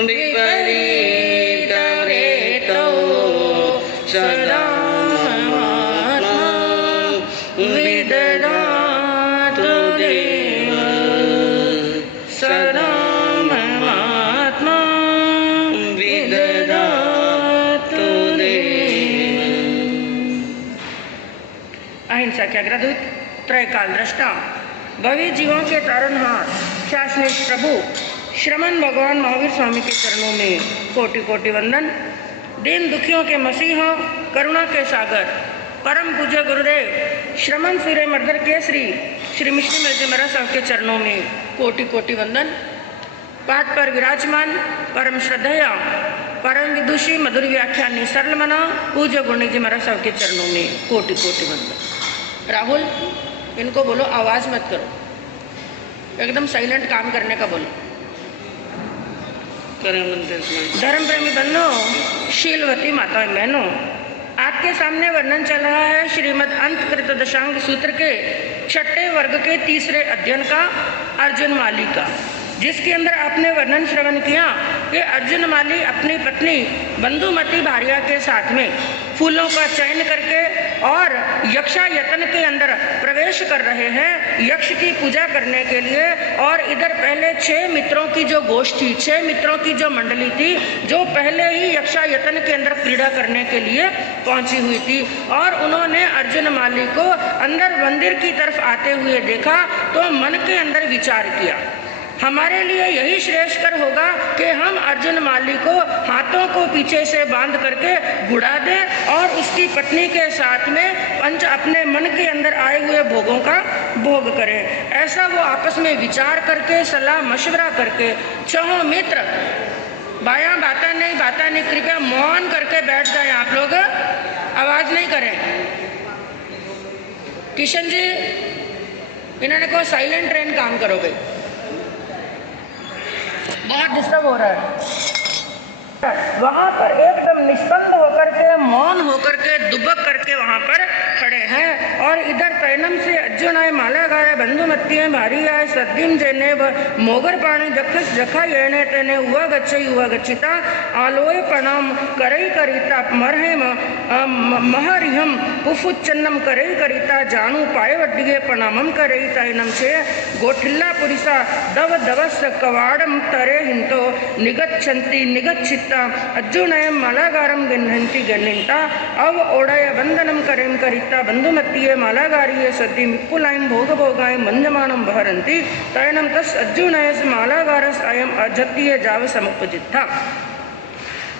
विपरीतवृत्तौ सदा विदधातु देवः सदा महात्मा विदधातु देवः। अहिंसा के अग्रदूत, त्रयकाल दृष्टा, भव्य जीवों के तारणहार, शासनिक प्रभु श्रमण भगवान महावीर स्वामी के चरणों में कोटि कोटि वंदन। दीन दुखियों के मसीहा, करुणा के सागर, परम पूज्य गुरुदेव श्रमण सूर्य मर्दर केसरी श्री मिश्री मिर्जी महाराज साहब के चरणों में कोटि कोटि वंदन। पाठ पर विराजमान परम श्रद्धेया, परम विदुषी, मधुर व्याख्यानी, सरल मना पूज्य गुरुजी जी महाराज साहब के चरणों में कोटि कोटि वंदन। राहुल, इनको बोलो आवाज मत करो, एकदम साइलेंट काम करने का बोलो। धर्म प्रेमी बहनों, शीलवती माताएं बहनों, आपके सामने वर्णन चल रहा है श्रीमद् अंतकृत दशांग सूत्र के छठे वर्ग के तीसरे अध्ययन का, अर्जुन माली का, जिसके अंदर आपने वर्णन श्रवण किया कि अर्जुन माली अपनी पत्नी बंधुमती भार्या के साथ में फूलों का चयन करके और यक्षायतन के अंदर प्रवेश कर रहे हैं यक्ष की पूजा करने के लिए। और इधर पहले 6 मित्रों की जो गोष्ठी, 6 मित्रों की जो मंडली थी, जो पहले ही यक्षायतन के अंदर क्रीड़ा करने के लिए पहुंची हुई थी, और उन्होंने अर्जुन माली को अंदर मंदिर की तरफ आते हुए देखा तो मन के अंदर विचार किया, हमारे लिए यही श्रेष्ठकर होगा कि हम अर्जुन माली को हाथों को पीछे से बांध करके बुड़ा दें और उसकी पत्नी के साथ में अपने मन के अंदर आए हुए भोगों का भोग करें। ऐसा वो आपस में विचार करके, सलाह मशवरा करके 6 मित्र, बाया बाता नहीं, कृपया मौन करके बैठ जाए आप लोग, आवाज नहीं करें। किशन जी, इन्होंने को साइलेंट ट्रेन काम करोगे, बहुत डिस्टर्ब हो रहा है। वहाँ पर एकदम निष्पन्द होकर के, मौन होकर के, दुबक करके वहाँ पर खड़े हैं। और इधर तैनम से अर्जुन आए, माला गाय, बंधुमती है भारी आए, सद्दिम जेने मोगर पाणी जखस जखा येने तेने हुआ गच्छिता आलोय प्रणाम करई करिता मरहे महरिहम पुफुच्चन्नम करई करिता जानू पाए वड्डिगे प्रणामम करई तैनम से गोठिल्ला पुरिसा दव दवस कवाड़म तरे हिंतो निगच्छन्ति निगच्छिता अर्जुनयम मालागारम गन्हन्ति गन्निंता अव ओडय वंदनम करेम करिता बंधुमत्तीये मालागारिये सद्दि विपुलायम भोग भोगाय मंजमानम बहरन्ति तैनम तस् अर्जुनयस मालागारस अयम अजत्तीये जाव समुपजित्था।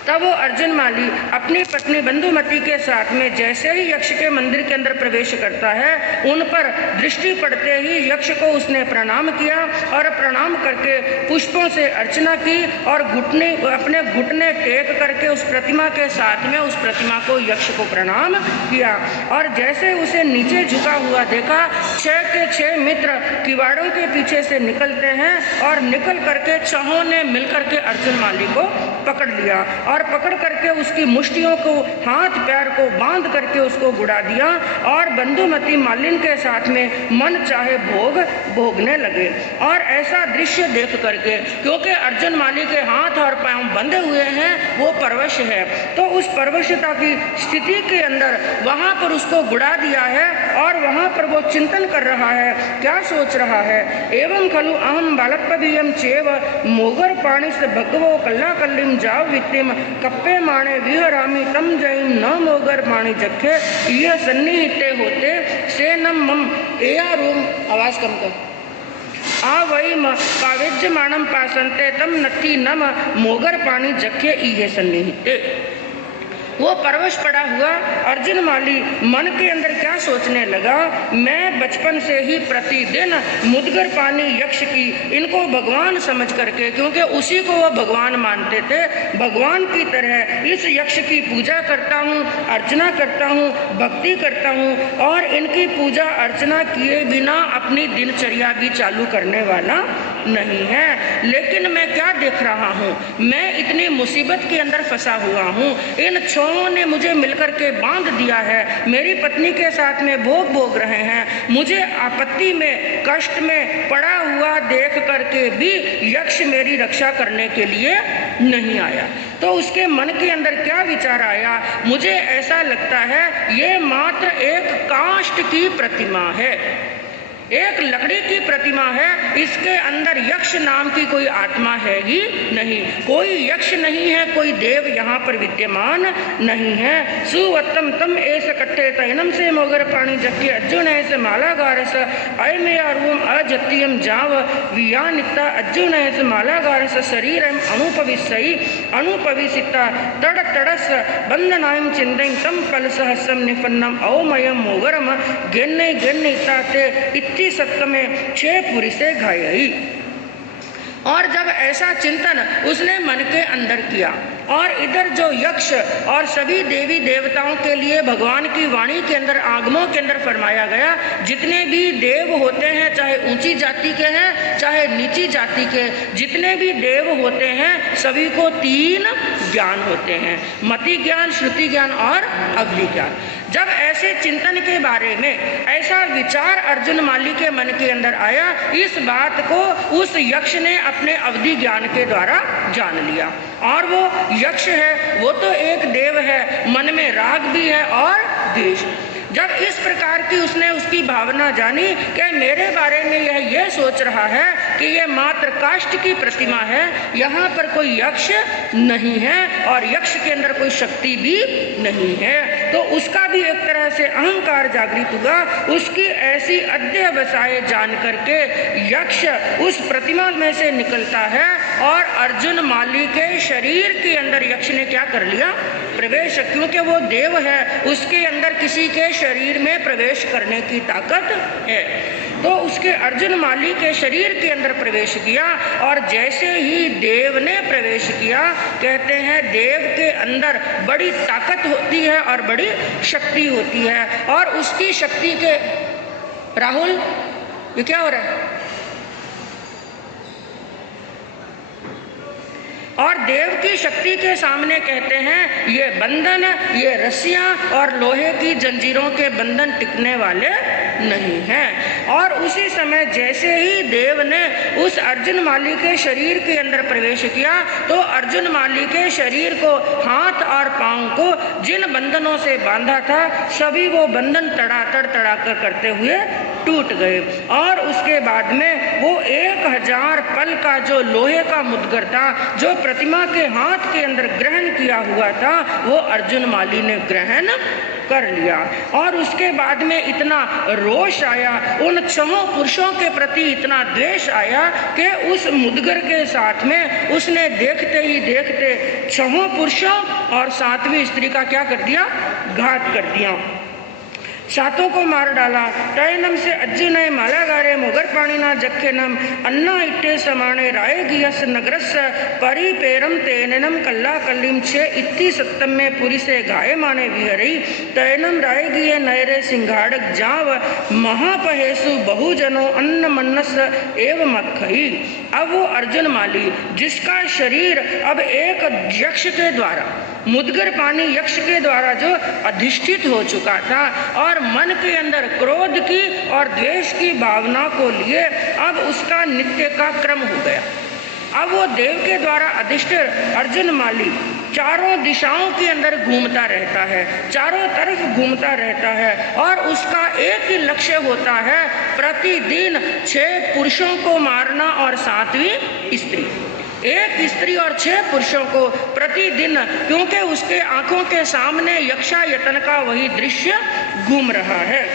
तब वो अर्जुन माली अपनी पत्नी बंधुमती के साथ में जैसे ही यक्ष के मंदिर के अंदर प्रवेश करता है, उन पर दृष्टि पड़ते ही यक्ष को उसने प्रणाम किया और प्रणाम करके पुष्पों से अर्चना की और अपने घुटने टेक करके उस प्रतिमा के साथ में उस प्रतिमा को यक्ष को प्रणाम किया। और जैसे उसे नीचे झुका हुआ देखा, 6 के 6 मित्र किवाड़ों के पीछे से निकलते हैं और निकल करके 6 ने मिलकर के अर्जुन माली को पकड़ लिया और पकड़ करके उसकी मुष्टियों को, हाथ पैर को बांध करके उसको गुड़ा दिया और बंधुमती मालिन के साथ में मन चाहे भोग भोगने लगे। और ऐसा दृश्य देख करके, क्योंकि अर्जुन माली के हाथ और पांव बंधे हुए हैं, वो परवश है, तो उस परवशता की स्थिति के अंदर वहाँ पर उसको गुड़ा दिया है और वहाँ पर वो चिंतन कर रहा है, क्या सोच रहा है, एवं खलु अहम बालत्पदीयम चेव मोगर पाणी से भगवो कल्ला कल्लिम जाव वित्तिम कप्पे माणे विहरामी तम जयम न मोगर पाणी जखे यह सन्निहिते होते से नम मम एया रूम। आवाज कम कर। आ वही पाविज्य मानम पासंते तम नथी नम मोगर पाणी जखे इहे सन्निहिते। वो परवश पड़ा हुआ अर्जुन माली मन के अंदर क्या सोचने लगा, मैं बचपन से ही प्रतिदिन मुदगर पानी यक्ष की, इनको भगवान समझ करके, क्योंकि उसी को वो भगवान मानते थे, भगवान की तरह इस यक्ष की पूजा करता हूँ, अर्चना करता हूँ, भक्ति करता हूँ और इनकी पूजा अर्चना किए बिना अपनी दिनचर्या भी चालू करने वाला नहीं है। लेकिन मैं क्या देख रहा हूँ, मैं इतनी मुसीबत के अंदर फंसा हुआ हूँ, इन छौओं ने मुझे मिलकर के बांध दिया है, मेरी पत्नी के साथ में भोग रहे हैं, मुझे आपत्ति में कष्ट में पड़ा हुआ देख करके भी यक्ष मेरी रक्षा करने के लिए नहीं आया। तो उसके मन के अंदर क्या विचार आया, मुझे ऐसा लगता है ये मात्र एक काष्ठ की प्रतिमा है, एक लकड़ी की प्रतिमा है, इसके अंदर यक्ष नाम की कोई आत्मा है ही नहीं, कोई यक्ष नहीं है, कोई देव यहाँ पर विद्यमान नहीं है। सुवत्तम तम ऐसे कट्टे तैनम से मोगर पानी जबकि अर्जुन ऐसे मालागार से अयमेयारूम अजत्यम जाव वियानिता अर्जुन ऐसे मालागार से शरीर अनुपविसई अनुपविसिता तड़ तड़स बंधनायम चिंदई तम कल सहसम निपन्नम अवमयम मोगरम गेन्ने गेन्निता ते सत्य में 6 पुरुषे घायई। और जब ऐसा चिंतन उसने मन के अंदर किया और इधर जो यक्ष और सभी देवी देवताओं के लिए भगवान की वाणी के अंदर आगमों के अंदर फरमाया गया, जितने भी देव होते हैं, चाहे ऊंची जाति के हैं चाहे नीची जाति के, जितने भी देव होते हैं सभी को 3 ज्ञान होते हैं, मति ज्ञान, श्रुति ज्ञान और अवधि ज्ञान। जब ऐसे चिंतन के बारे में ऐसा विचार अर्जुन माली के मन के अंदर आया, इस बात को उस यक्ष ने अपने अवधि ज्ञान के द्वारा जान लिया। और वो यक्ष है, वो तो एक देव है, मन में राग भी है और द्वेष। जब इस प्रकार की उसने उसकी भावना जानी कि मेरे बारे में यह ये सोच रहा है कि ये मात्र काष्ठ की प्रतिमा है, यहाँ पर कोई यक्ष नहीं है और यक्ष के अंदर कोई शक्ति भी नहीं है, तो उसका भी एक तरह से अहंकार जागृत हुआ। उसकी ऐसी अध्यवसाय जान करके यक्ष उस प्रतिमा में से निकलता है और अर्जुन माली के शरीर के अंदर यक्ष ने क्या कर लिया, प्रवेश। क्योंकि वो देव है, उसके अंदर किसी के शरीर में प्रवेश करने की ताकत है, तो उसके अर्जुन माली के शरीर के अंदर प्रवेश किया। और जैसे ही देव ने प्रवेश किया, कहते हैं देव के अंदर बड़ी ताकत होती है और बड़ी शक्ति होती है, और उसकी शक्ति के राहुल ये क्या हो रहा है, और देव की शक्ति के सामने कहते हैं ये बंधन, ये रस्सियां और लोहे की जंजीरों के बंधन टिकने वाले नहीं हैं। और उसी समय जैसे ही देव ने उस अर्जुन माली के शरीर के अंदर प्रवेश किया, तो अर्जुन माली के शरीर को, हाथ और पांव को जिन बंधनों से बांधा था, सभी वो बंधन तड़ातड़ तड़ाकर करते हुए टूट गए। और उसके बाद में वो 1000 पल का जो लोहे का मुद्गर था, जो प्रतिमा के हाथ के अंदर ग्रहण किया हुआ था, वो अर्जुन माली ने ग्रहण कर लिया। और उसके बाद में इतना रोष आया, उन 6 पुरुषों के प्रति इतना द्वेष आया कि उस मुद्गर के साथ में उसने देखते ही देखते 6 पुरुषों और 7वीं स्त्री का क्या कर दिया, घात कर दिया, 7 को मार डाला। तैनम से अर्जुन मालागारे मोगर पाणीना जखेनम अन्ना इट्टे समाणे राय गियस नगरस परिपेरम तेनम कल्ला कल्लिम छे इत्ती सत्तम में पुरी से गाय माने विहरई तैनम राय गिये नयरे सिंघाड़क जाव महापहेसु बहुजनो अन्न मन्नस एव मखई। अब वो अर्जुन माली, जिसका शरीर अब एक यक्ष के द्वारा, मुद्गर पानी यक्ष के द्वारा जो अधिष्ठित हो चुका था, और मन के अंदर क्रोध की और द्वेष की भावना को लिए अब उसका नित्य का क्रम हो गया। अब वो देव के द्वारा अधिष्ठित अर्जुन माली चारों दिशाओं के अंदर घूमता रहता है, चारों तरफ घूमता रहता है, और उसका एक ही लक्ष्य होता है, प्रतिदिन 6 पुरुषों को मारना और 7वीं स्त्री। एक स्त्री और 6 पुरुषों को प्रतिदिन, क्योंकि उसके आंखों के सामने यक्षायतन का वही दृश्य घूम रहा है,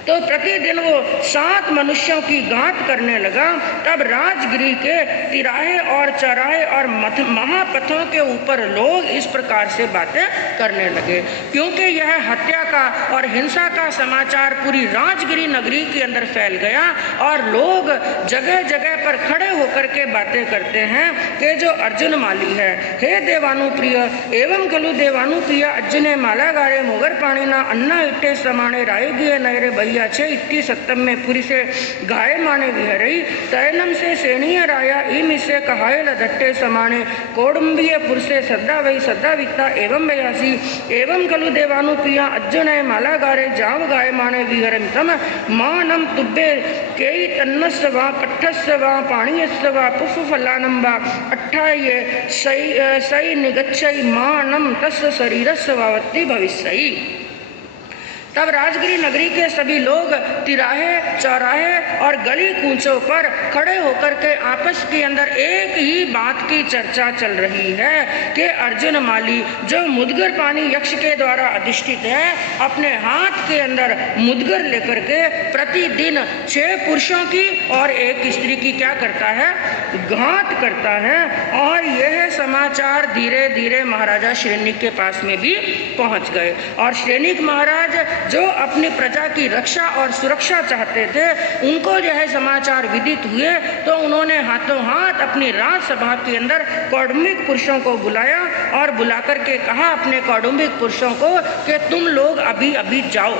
तो प्रतिदिन वो 7 मनुष्यों की घात करने लगा। तब राजगिरी के तिराहे और चौराहे और महापथों के ऊपर लोग इस प्रकार से बातें करने लगे, क्योंकि यह हत्या का और हिंसा का समाचार पूरी राजगिरी नगरी के अंदर फैल गया, और लोग जगह जगह पर खड़े होकर के बातें करते हैं कि जो अर्जुन माली है, हे देवानुप्रिय एवं खलु देवानुप्रिय अर्जुने मालागारे मोगर पाणीना अन्ना इट्टे समाणे रायुगिये नयरे भैया किया छे इतनी सत्तम में पुरी से गाय माने विहरई तैनम से सेणीय राया इम इसे कहाय लदट्टे समाने कौडुंबीय पुरुषे सद्दा वही सद्दा वित्ता एवं बयासी एवं कलु देवानु पिया अज्जनय माला गारे जाव गाय माने विहरम तम मानम तुब्बे केई तन्नस्य वा कट्ठस्य वा पाणीयस्य वा पुष्प फलानं वा अट्ठाये सई निगच्छई मानम तस्य शरीरस्य वावत्ति भविष्यई। तब राजगिरी नगरी के सभी लोग तिराहे चौराहे और गली कूचों पर खड़े होकर के आपस के अंदर एक ही बात की चर्चा चल रही है कि अर्जुन माली जो मुदगर पानी यक्ष के द्वारा अधिष्ठित है अपने हाथ के अंदर मुदगर लेकर के प्रतिदिन 6 पुरुषों की और 1 स्त्री की क्या करता है, घात करता है। और यह समाचार धीरे धीरे महाराजा श्रेनिक के पास में भी पहुंच गए और श्रेनिक महाराज जो अपनी प्रजा की रक्षा और सुरक्षा चाहते थे उनको यह समाचार विदित हुए तो उन्होंने हाथों हाथ अपनी राजसभा के अंदर कौटुंबिक पुरुषों को बुलाया और बुलाकर के कहा अपने कौटुंबिक पुरुषों को कि तुम लोग अभी अभी जाओ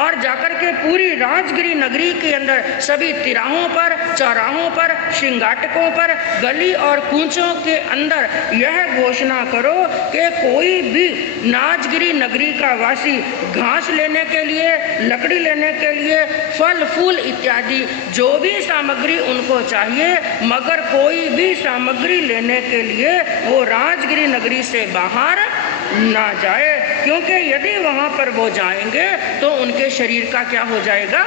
और जाकर के पूरी राजगिरी नगरी के अंदर सभी तिराहों पर चौराहों पर श्रृंगाटकों पर गली और कूचों के अंदर यह घोषणा करो कि कोई भी राजगिरी नगरी का वासी घास लेने के लिए लकड़ी लेने के लिए फल फूल इत्यादि जो भी सामग्री उनको चाहिए मगर कोई भी सामग्री लेने के लिए वो राजगिरी नगरी से बाहर ना जाए क्योंकि यदि वहाँ पर वो जाएंगे तो उनके शरीर का क्या हो जाएगा,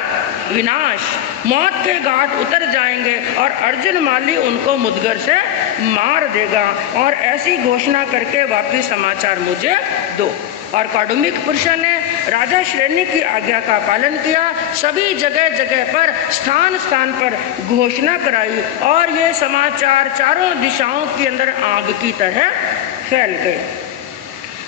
विनाश, मौत के घाट उतर जाएंगे और अर्जुन माली उनको मुदगर से मार देगा और ऐसी घोषणा करके वापिस समाचार मुझे दो। और कौटुंबिक पुरुषों ने राजा श्रेणी की आज्ञा का पालन किया, सभी जगह जगह पर स्थान स्थान पर घोषणा कराई और ये समाचार चारों दिशाओं के अंदर आग की तरह फैल गए।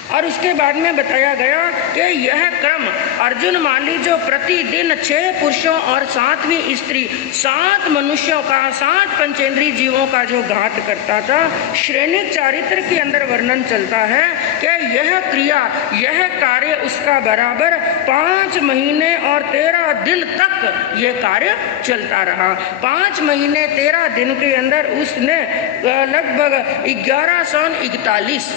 और उसके बाद में बताया गया कि यह क्रम अर्जुन माली जो प्रतिदिन 6 पुरुषों और 7वीं स्त्री 7 मनुष्यों का 7 पंचेंद्रीय जीवों का जो घात करता था, श्रेणिक चारित्र के अंदर वर्णन चलता है कि यह क्रिया यह कार्य उसका बराबर 5 महीने और 13 दिन तक ये कार्य चलता रहा। 5 महीने 13 दिन के अंदर उसने लगभग 1141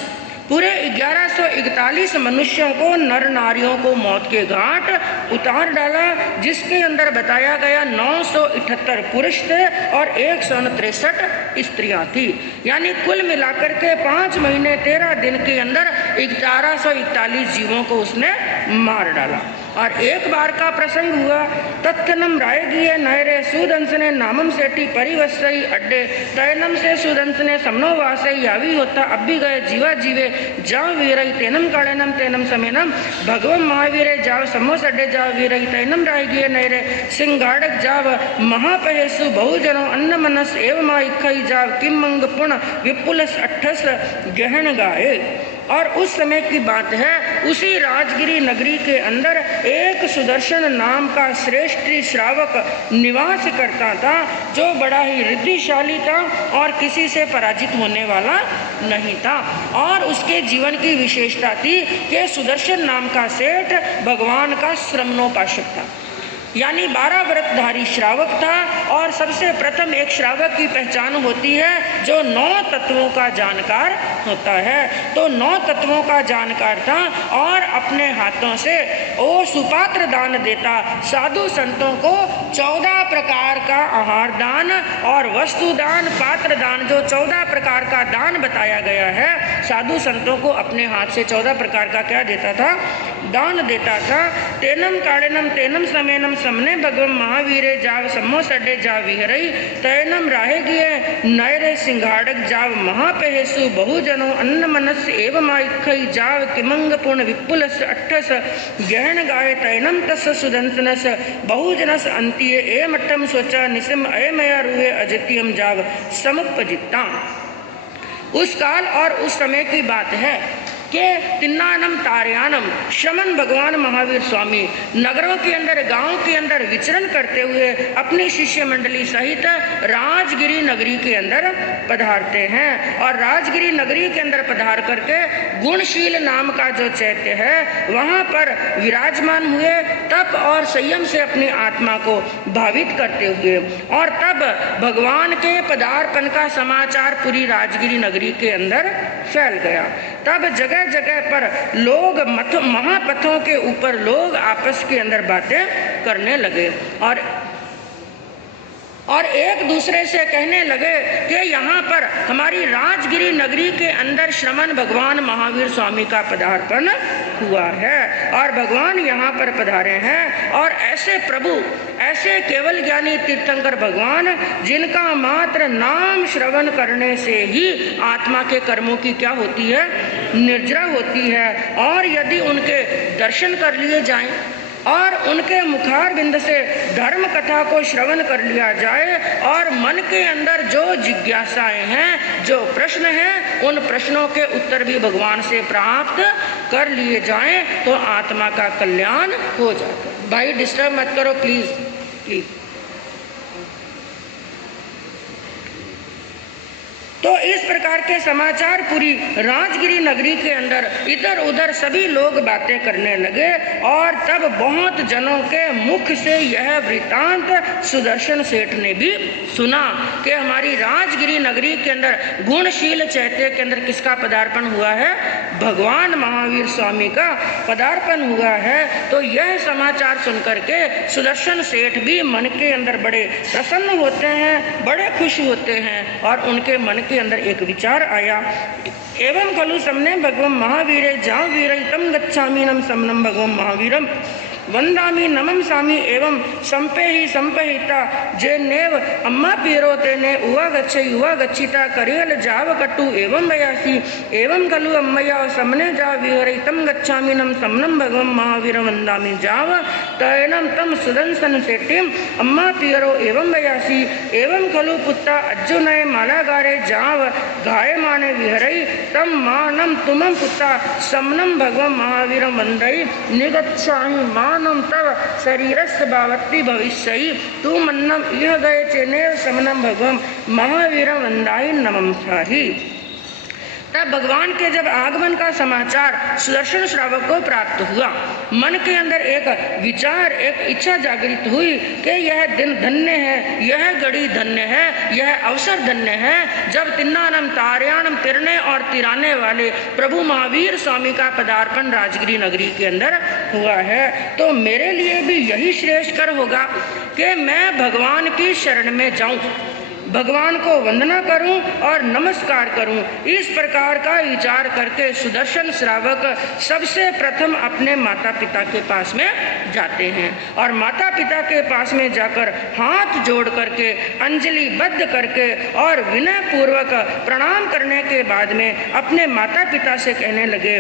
पूरे 1141 मनुष्यों को नर नारियों को मौत के घाट उतार डाला, जिसके अंदर बताया गया 978 पुरुष थे और 163 स्त्रियां थी। यानी कुल मिलाकर के 5 महीने 13 दिन के अंदर 1141 जीवों को उसने मार डाला। और एक बार का प्रसंग हुआ, तत्नम रायगिए नयरे सुदंस ने नामम सेठी परिवसई अड्डे तैनम से सुदंस ने समनो वासई यावी होता अब भी गए जीवा जीवे जाव वीरई तेनम कालेनम तेनम समेनम भगवम महावीरे जाव समोस अड्डे जाव वीरई तैनम रायगिए नयरे सिंगाड़क जाव महापहेसु बहुजनो अन्न मनस एवं इखई जाव किम मंग पुण विपुलस अट्ठस गहन गाए। और उस समय की बात है, उसी राजगिरी नगरी के अंदर एक सुदर्शन नाम का श्रेष्ठ श्रावक निवास करता था, जो बड़ा ही रिद्धिशाली था और किसी से पराजित होने वाला नहीं था। और उसके जीवन की विशेषता थी कि सुदर्शन नाम का सेठ भगवान का श्रमणोपासक था, यानी 12 व्रतधारी श्रावक था। और सबसे प्रथम एक श्रावक की पहचान होती है जो 9 तत्वों का जानकार होता है। तो 9 तत्वों का जानकार था और अपने हाथों से वो सुपात्र दान देता। साधु संतों को 14 प्रकार का आहार दान और वस्तु दान, पात्र दान, जो 14 प्रकार का दान बताया गया है, साधु संतों को अपने हाथ से 14 प्रकार का क्या देता था, दान देता था। तेनम कालेनम तेनम समेनम समने भगवम महावीरे जाव सम्मो सड्डे जाव विहरई तैनम राहेगिए नयरे सिंघाड़क जाव महापहेसु बहुजनो अन्न मनस एवं आइखई जाव किमंग पूर्ण विपुलस अट्ठस गहन गाय तैनम तस सुदंसनस बहुजनस अंतिये ए मट्टम सोचा निसिम अयमया रुहे अजित्यम जाव समुपजिता। उस काल और उस समय की बात है कि तिन्नानम तारयानम श्रमण भगवान महावीर स्वामी नगरों के अंदर, गांव के अंदर विचरण करते हुए अपनी शिष्य मंडली सहित राजगिरी नगरी के अंदर पधारते हैं। और राजगिरी नगरी के अंदर पधार करके गुणशील नाम का जो चैत्य है वहां पर विराजमान हुए, तप और संयम से अपनी आत्मा को भावित करते हुए। और तब भगवान के पदार्पण का समाचार पूरी राजगिरी नगरी के अंदर फैल गया। तब जगह जगह पर लोग महापथों के ऊपर लोग आपस के अंदर बातें करने लगे और एक दूसरे से कहने लगे कि यहाँ पर हमारी राजगिरी नगरी के अंदर श्रमण भगवान महावीर स्वामी का पदार्पण हुआ है और भगवान यहाँ पर पधारे हैं। और ऐसे प्रभु, ऐसे केवल ज्ञानी तीर्थंकर भगवान जिनका मात्र नाम श्रवण करने से ही आत्मा के कर्मों की क्या होती है, निर्जरा होती है। और यदि उनके दर्शन कर लिए जाएं और उनके मुखारबिंद से धर्म कथा को श्रवण कर लिया जाए और मन के अंदर जो जिज्ञासाएं हैं, जो प्रश्न हैं, उन प्रश्नों के उत्तर भी भगवान से प्राप्त कर लिए जाएं तो आत्मा का कल्याण हो जाता है। भाई डिस्टर्ब मत करो प्लीज प्लीज। तो इस प्रकार के समाचार पूरी राजगिरी नगरी के अंदर इधर उधर सभी लोग बातें करने लगे। और तब बहुत जनों के मुख से यह वृतांत सुदर्शन सेठ ने भी सुना कि हमारी राजगिरी नगरी के अंदर गुणशील चैत्य के अंदर किसका पदार्पण हुआ है, भगवान महावीर स्वामी का पदार्पण हुआ है। तो यह समाचार सुनकर के सुदर्शन सेठ भी मन के अंदर बड़े प्रसन्न होते हैं, बड़े खुश होते हैं। और उनके मन के अंदर एक विचार आया, एवं खलु समने भगवम महावीरे जा वीरहितम गच्छामि नम समनम भगवम महावीरम वंदामि नमम सामी एवं संपेहि संपहिता जे नेव अम्मा पीरो तेने उवा गच्छे युवा गच्छिता करियल जाव कटु एवं बयासी एवं खलु अम्मया समने जा विहरितम गच्छामि नम समनम भगवम महावीर वंदामि जाव तैनम तम सुदंसन सेटिम अम्मा पीरो एवं बयासी एवं खलु पुत्ता अज्जुनय मालागारे जाव घाय माने विहरई तम मानम तुमम पुत्ता समनम भगवम महावीर वंदई निगच्छामि मान तब शरीरस्य भावत्ति भविष्यति तू मन्नम इह गए चेनेव समनम भगवम महावीर वंदाई नमम साहि। तब भगवान के जब आगमन का समाचार सुदर्शन श्रावक को प्राप्त हुआ, मन के अंदर एक विचार, एक इच्छा जागृत हुई कि यह दिन धन्य है, यह घड़ी धन्य है, यह अवसर धन्य है जब तिन्नानम तारयानम तिरने और तिराने वाले प्रभु महावीर स्वामी का पदार्पण राजगिरी नगरी के अंदर हुआ है। तो मेरे लिए भी यही श्रेष्ठकर होगा कि मैं भगवान की शरण में जाऊं, भगवान को वंदना करूं और नमस्कार करूं। इस प्रकार का विचार करके सुदर्शन श्रावक सबसे प्रथम अपने माता पिता के पास में जाते हैं और माता पिता के पास में जाकर हाथ जोड़ करके अंजलि बद्ध करके और विनय पूर्वक प्रणाम करने के बाद में अपने माता पिता से कहने लगे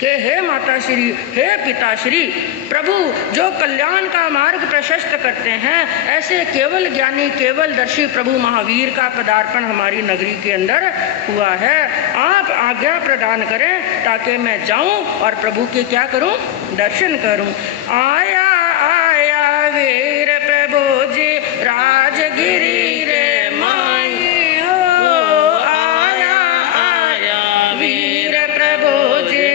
कि हे माता श्री, हे पिताश्री, प्रभु जो कल्याण का मार्ग प्रशस्त करते हैं, ऐसे केवल ज्ञानी केवल दर्शी प्रभु महावीर का पदार्पण हमारी नगरी के अंदर हुआ है। आप आज्ञा प्रदान करें ताकि मैं जाऊं और प्रभु के क्या करूं, दर्शन करूं। आया आया वीर प्रभु जी राजगिरी रे माई हो, आया आया वीर प्रभु जी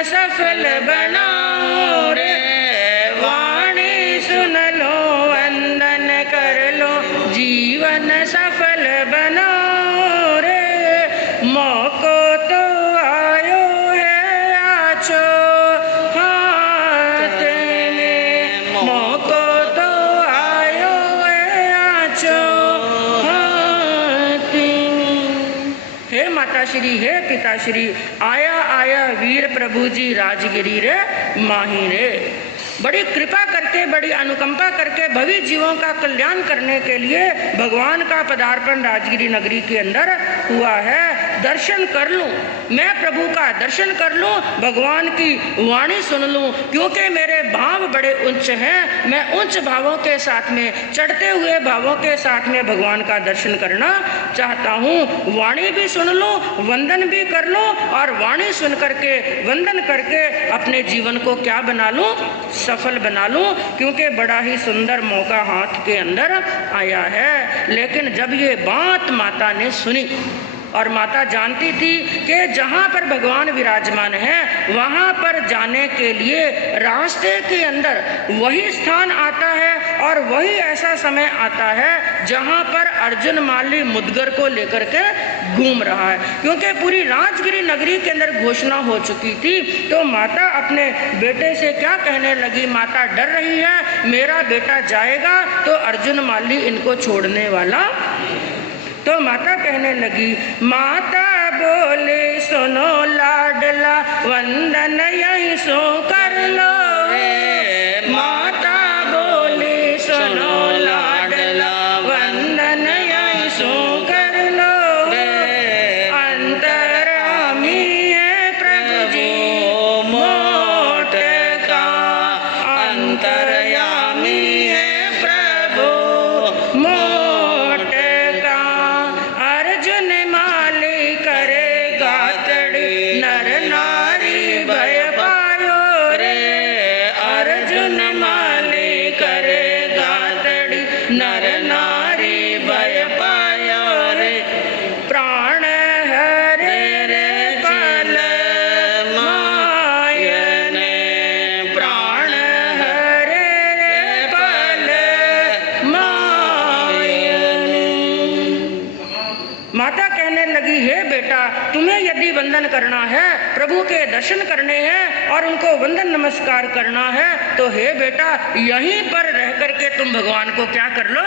सफल बनाओ रे, वाणी सुन लो वंदन कर लो, जीवन सफल बनाओ रे। मौको तो आयो है आछो हाथ में, मौको तो आयो है आछो हाथ में। हे माताश्री, हे पिताश्री, आया आया वीर प्रभु जी राजगिरी रे माही रे। बड़ी कृपा करके, बड़ी अनुकंपा करके भवी जीवों का कल्याण करने के लिए भगवान का पदार्पण राजगिरी नगरी के अंदर हुआ है। दर्शन कर लूं, मैं प्रभु का दर्शन कर लूं, भगवान की वाणी सुन लूं, क्योंकि मेरे भाव बड़े उच्च हैं। मैं उच्च भावों के साथ में, चढ़ते हुए भावों के साथ में भगवान का दर्शन करना चाहता हूँ। वाणी भी सुन लूं, वंदन भी कर लूं, और वाणी सुन करके, वंदन करके अपने जीवन को क्या बना लूं? सफल बना लूं, क्योंकि बड़ा ही सुंदर मौका हाथ के अंदर आया है। लेकिन जब ये बात माता ने सुनी, और माता जानती थी कि जहाँ पर भगवान विराजमान है वहाँ पर जाने के लिए रास्ते के अंदर वही स्थान आता है और वही ऐसा समय आता है जहाँ पर अर्जुन माली मुदगर को लेकर के घूम रहा है। क्योंकि पूरी राजगिरी नगरी के अंदर घोषणा हो चुकी थी, तो माता अपने बेटे से क्या कहने लगी? माता डर रही है, मेरा बेटा जाएगा तो अर्जुन माली इनको छोड़ने वाला। तो माता कहने लगी, माता बोले सुनो लाडला, वंदन यही सो कर लो। माता बोले सुनो लाडला, वंदन यही सो कर लो। अंतर्यामी है प्रभु जी मोट का, अंतर्यामी है प्रभु मोट का। अर्जुन माली करेगा तड़ी, नर नारी भय पायो रे। अर्जुन माली करेगा तड़ी, नर नारी भय पायो रे। प्राण हरे रे पल मायने, प्राण हरे रे पल मायने। माता कहने लगी, हे बेटा, तुम्हें यदि वंदन करना है, प्रभु के दर्शन करने हैं और उनको वंदन नमस्कार करना है, तो हे बेटा यहीं पर रह करके तुम भगवान को क्या कर लो?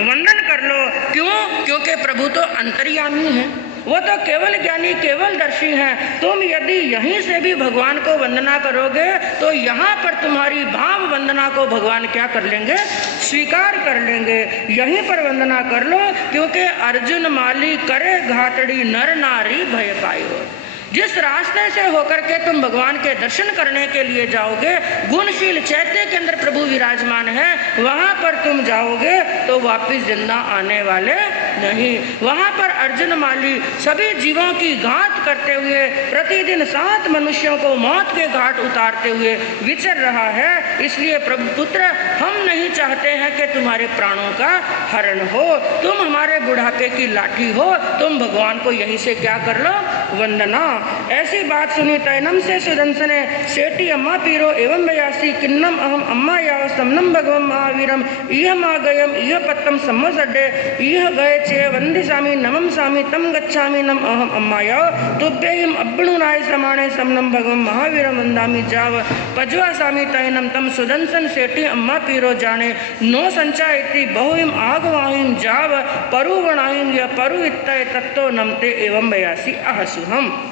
वंदन कर लो। क्यों? क्योंकि प्रभु तो अंतर्यामी है, वो तो केवल ज्ञानी, केवल दर्शी हैं। तुम यदि यहीं से भी भगवान को वंदना करोगे तो यहाँ पर तुम्हारी भाव वंदना को भगवान क्या कर लेंगे? स्वीकार कर लेंगे। यहीं पर वंदना कर लो, क्योंकि अर्जुन माली करे घाटड़ी, नर नारी भय पायो। जिस रास्ते से होकर के तुम भगवान के दर्शन करने के लिए जाओगे, गुणशील चैत्य के अंदर प्रभु विराजमान है, वहाँ पर तुम जाओगे तो वापिस जिंदा आने वाले नहीं। वहाँ पर अर्जुन माली सभी जीवों की घात करते हुए प्रतिदिन 7 मनुष्यों को मौत के घाट उतारते हुए विचर रहा है। इसलिए प्रभु पुत्र, हम नहीं चाहते हैं कि तुम्हारे प्राणों का हरण हो, तुम हमारे बुढ़ापे की लाठी हो, तुम भगवान को यहीं से क्या कर लो? वंदना। ऐसी बात सुनी तैनम से सुदंसने, सेठी अम्मा पीरो एवं बयासी, किन्नम अहम अम्मा याव समनम भगवम महावीरम, इह मा गयम इह पत्तम सम्मसड्डे, इह गए चे वंदि सामी नमम सामी तम गच्छामि नम अहम अम्मा याव, तुभ्यहिम अब्बणुनाय समाने समनम भगवम महावीरम वंदामि जाव, पजवा सामी तैनम तम सुदंसन सेठी अम्मा पीरो जाने, नो संचा इति बहुहिम आगवाहिम जाव, परुवणाहिम या परु इत्तय तत्तो नमते एवं बयासी अहसु हम।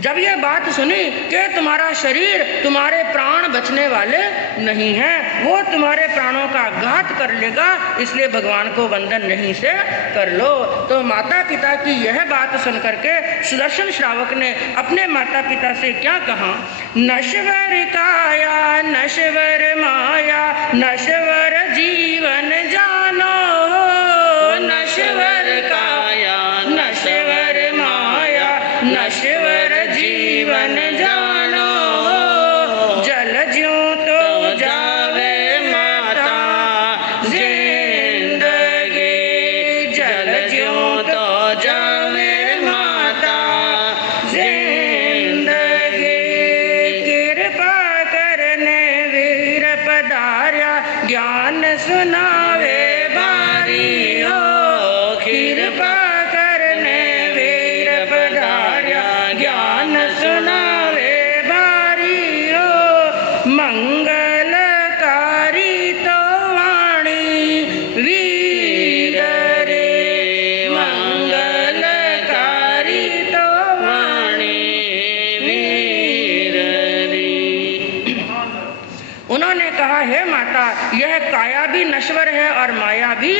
जब ये बात सुनी कि तुम्हारा शरीर, तुम्हारे प्राण बचने वाले नहीं हैं, वो तुम्हारे प्राणों का घात कर लेगा, इसलिए भगवान को वंदन नहीं से कर लो। तो माता पिता की यह बात सुन करके सुदर्शन श्रावक ने अपने माता पिता से क्या कहा? नश्वर काया नश्वर माया नश्वर जीवन जानो, नश्वर काया नश्वर माया नश्वर जीवन जानो, जल ज्यों तो जावे माता जिंदगी, जल ज्यों तो जावे माता जिंदगी। कृपा करने वीर पधार्या, ज्ञान सुनावे बारी हो, कृपा करने वीर पधार्या, ज्ञान सुनावे बारी हो। मंगलकारी तो वाणी वीर रे, मंगलकारी तो वाणी वीर रे। उन्होंने कहा, हे माता, यह काया भी नश्वर है और माया भी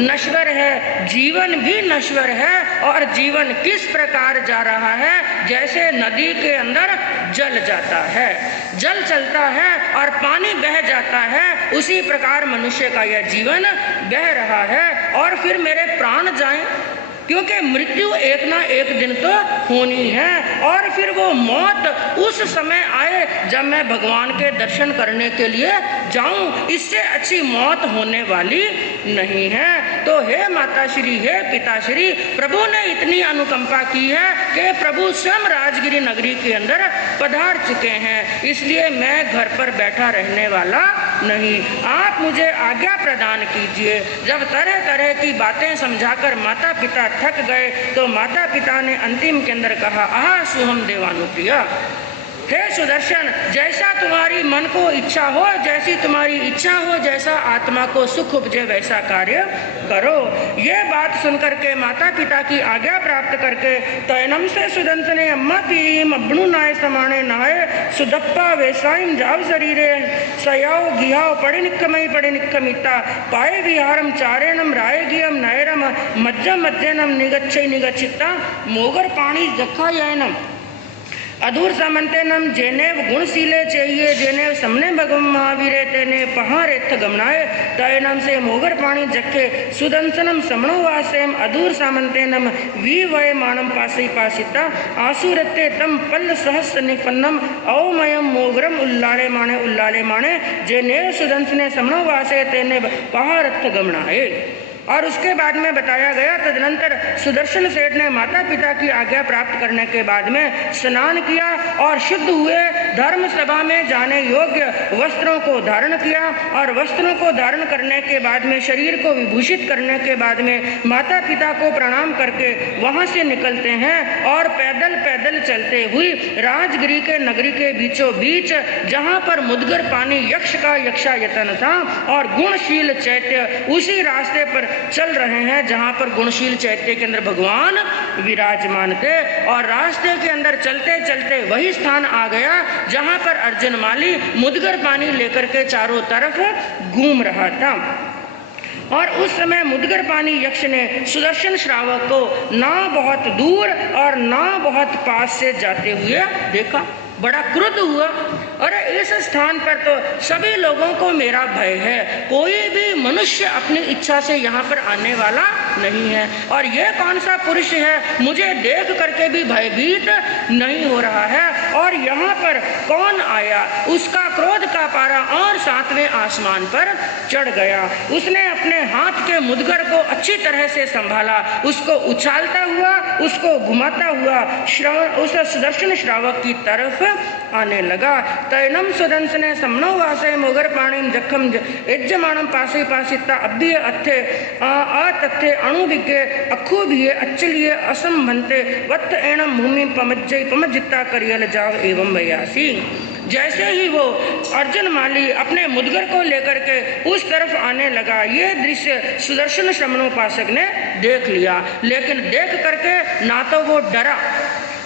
नश्वर है, जीवन भी नश्वर है। और जीवन किस प्रकार जा रहा है? जैसे नदी के अंदर जल जाता है, जल चलता है और पानी बह जाता है, उसी प्रकार मनुष्य का यह जीवन बह रहा है। और फिर मेरे प्राण जाएं, क्योंकि मृत्यु एक ना एक दिन तो होनी है। और फिर वो मौत उस समय आए जब मैं भगवान के दर्शन करने के लिए जाऊं, इससे अच्छी मौत होने वाली नहीं है। तो हे माता श्री, हे पिताश्री, प्रभु ने इतनी अनुकंपा की है कि प्रभु स्वयं राजगिरी नगरी के अंदर पधार चुके हैं, इसलिए मैं घर पर बैठा रहने वाला नहीं। आप मुझे आज्ञा प्रदान कीजिए। जब तरह तरह की बातें समझाकर माता पिता थक गए तो माता पिता ने अंतिम के अंदर कहा, आहा सुहम देवानुप्रिया, हे सुदर्शन, जैसा तुम्हारी मन को इच्छा हो, जैसी तुम्हारी इच्छा हो, जैसा आत्मा को सुख उपजे वैसा कार्य करो। ये बात सुनकर के माता पिता की आज्ञा प्राप्त करके तैनम से सुदंत ने अम्मा पीम अब्णु नाय समाने नहाए सुदप्पा वैसाइम जाव शरीरे सयाओ गियाओ पड़े निक्कमिता पाए विहारम चारेणम राय गियम नयरम मज्जम मज्जनम निगच्छै निगच्छिता मोगर पाणी जखायनम अधूर सामंतेनम जेनेव गुणशीले चाहिए जेनेव समने भगवम महावीरे तेने पहारेथ गमनाए तयनम से मोगर पाणी जखे सुदंसनम समणो वासेम अधूर सामंतेनम वी वय मानम पासी पासिता आसुरते तम पल्ल सहस निपन्नम अवमयम मोगरम उल्लाले माने जेनेव सुदंसने समणो वासे तेने पहारेथ गमनाए। और उसके बाद में बताया गया, तदनंतर सुदर्शन सेठ ने माता पिता की आज्ञा प्राप्त करने के बाद में स्नान किया और शुद्ध हुए, धर्म सभा में जाने योग्य वस्त्रों को धारण किया। और वस्त्रों को धारण करने के बाद में शरीर को विभूषित करने के बाद में माता पिता को प्रणाम करके वहाँ से निकलते हैं और पैदल पैदल चलते हुए राजगिरी के नगरी के बीचों बीच, जहाँ पर मुदगर पानी यक्ष का यक्षायतन था और गुणशील चैत्य, उसी रास्ते पर चल रहे हैं जहां पर गुणशील चैत्य के अंदर भगवान विराजमान थे। और रास्ते के अंदर चलते चलते वही स्थान आ गया जहां पर अर्जुन माली मुदगर पानी लेकर के चारों तरफ घूम रहा था। और उस समय मुदगर पानी यक्ष ने सुदर्शन श्रावक को ना बहुत दूर और ना बहुत पास से जाते हुए देखा, बड़ा क्रुद्ध हुआ। अरे इस स्थान पर तो सभी लोगों को मेरा भय है, कोई भी मनुष्य अपनी इच्छा से यहाँ पर आने वाला नहीं है, और ये कौन सा पुरुष है, मुझे देख करके भी भयभीत नहीं हो रहा है। और यहाँ पर कौन आया, उसका क्रोध का पारा और 7वें आसमान पर चढ़ गया। उसने अपने हाथ के मुदगर को अच्छी तरह से संभाला, उसको उछालता हुआ, उसको घुमाता हुआ उस सुदर्शन श्रावक की तरफ आने लगा। तैनम सुदंसने समनो वासे मोगर पाणिम जखम यज्जमानम पासे पासिता अभ्य अथे अतथे अणुभिज्ञे अखुभिये अच्चलिये असंभन्ते वत्त एणम भूमि पमज्जै पमज्जिता करियल जाव एवं वयासी। जैसे ही वो अर्जुन माली अपने मुदगर को लेकर के उस तरफ आने लगा, ये दृश्य सुदर्शन श्रमणोपासक ने देख लिया, लेकिन देख करके ना तो वो डरा,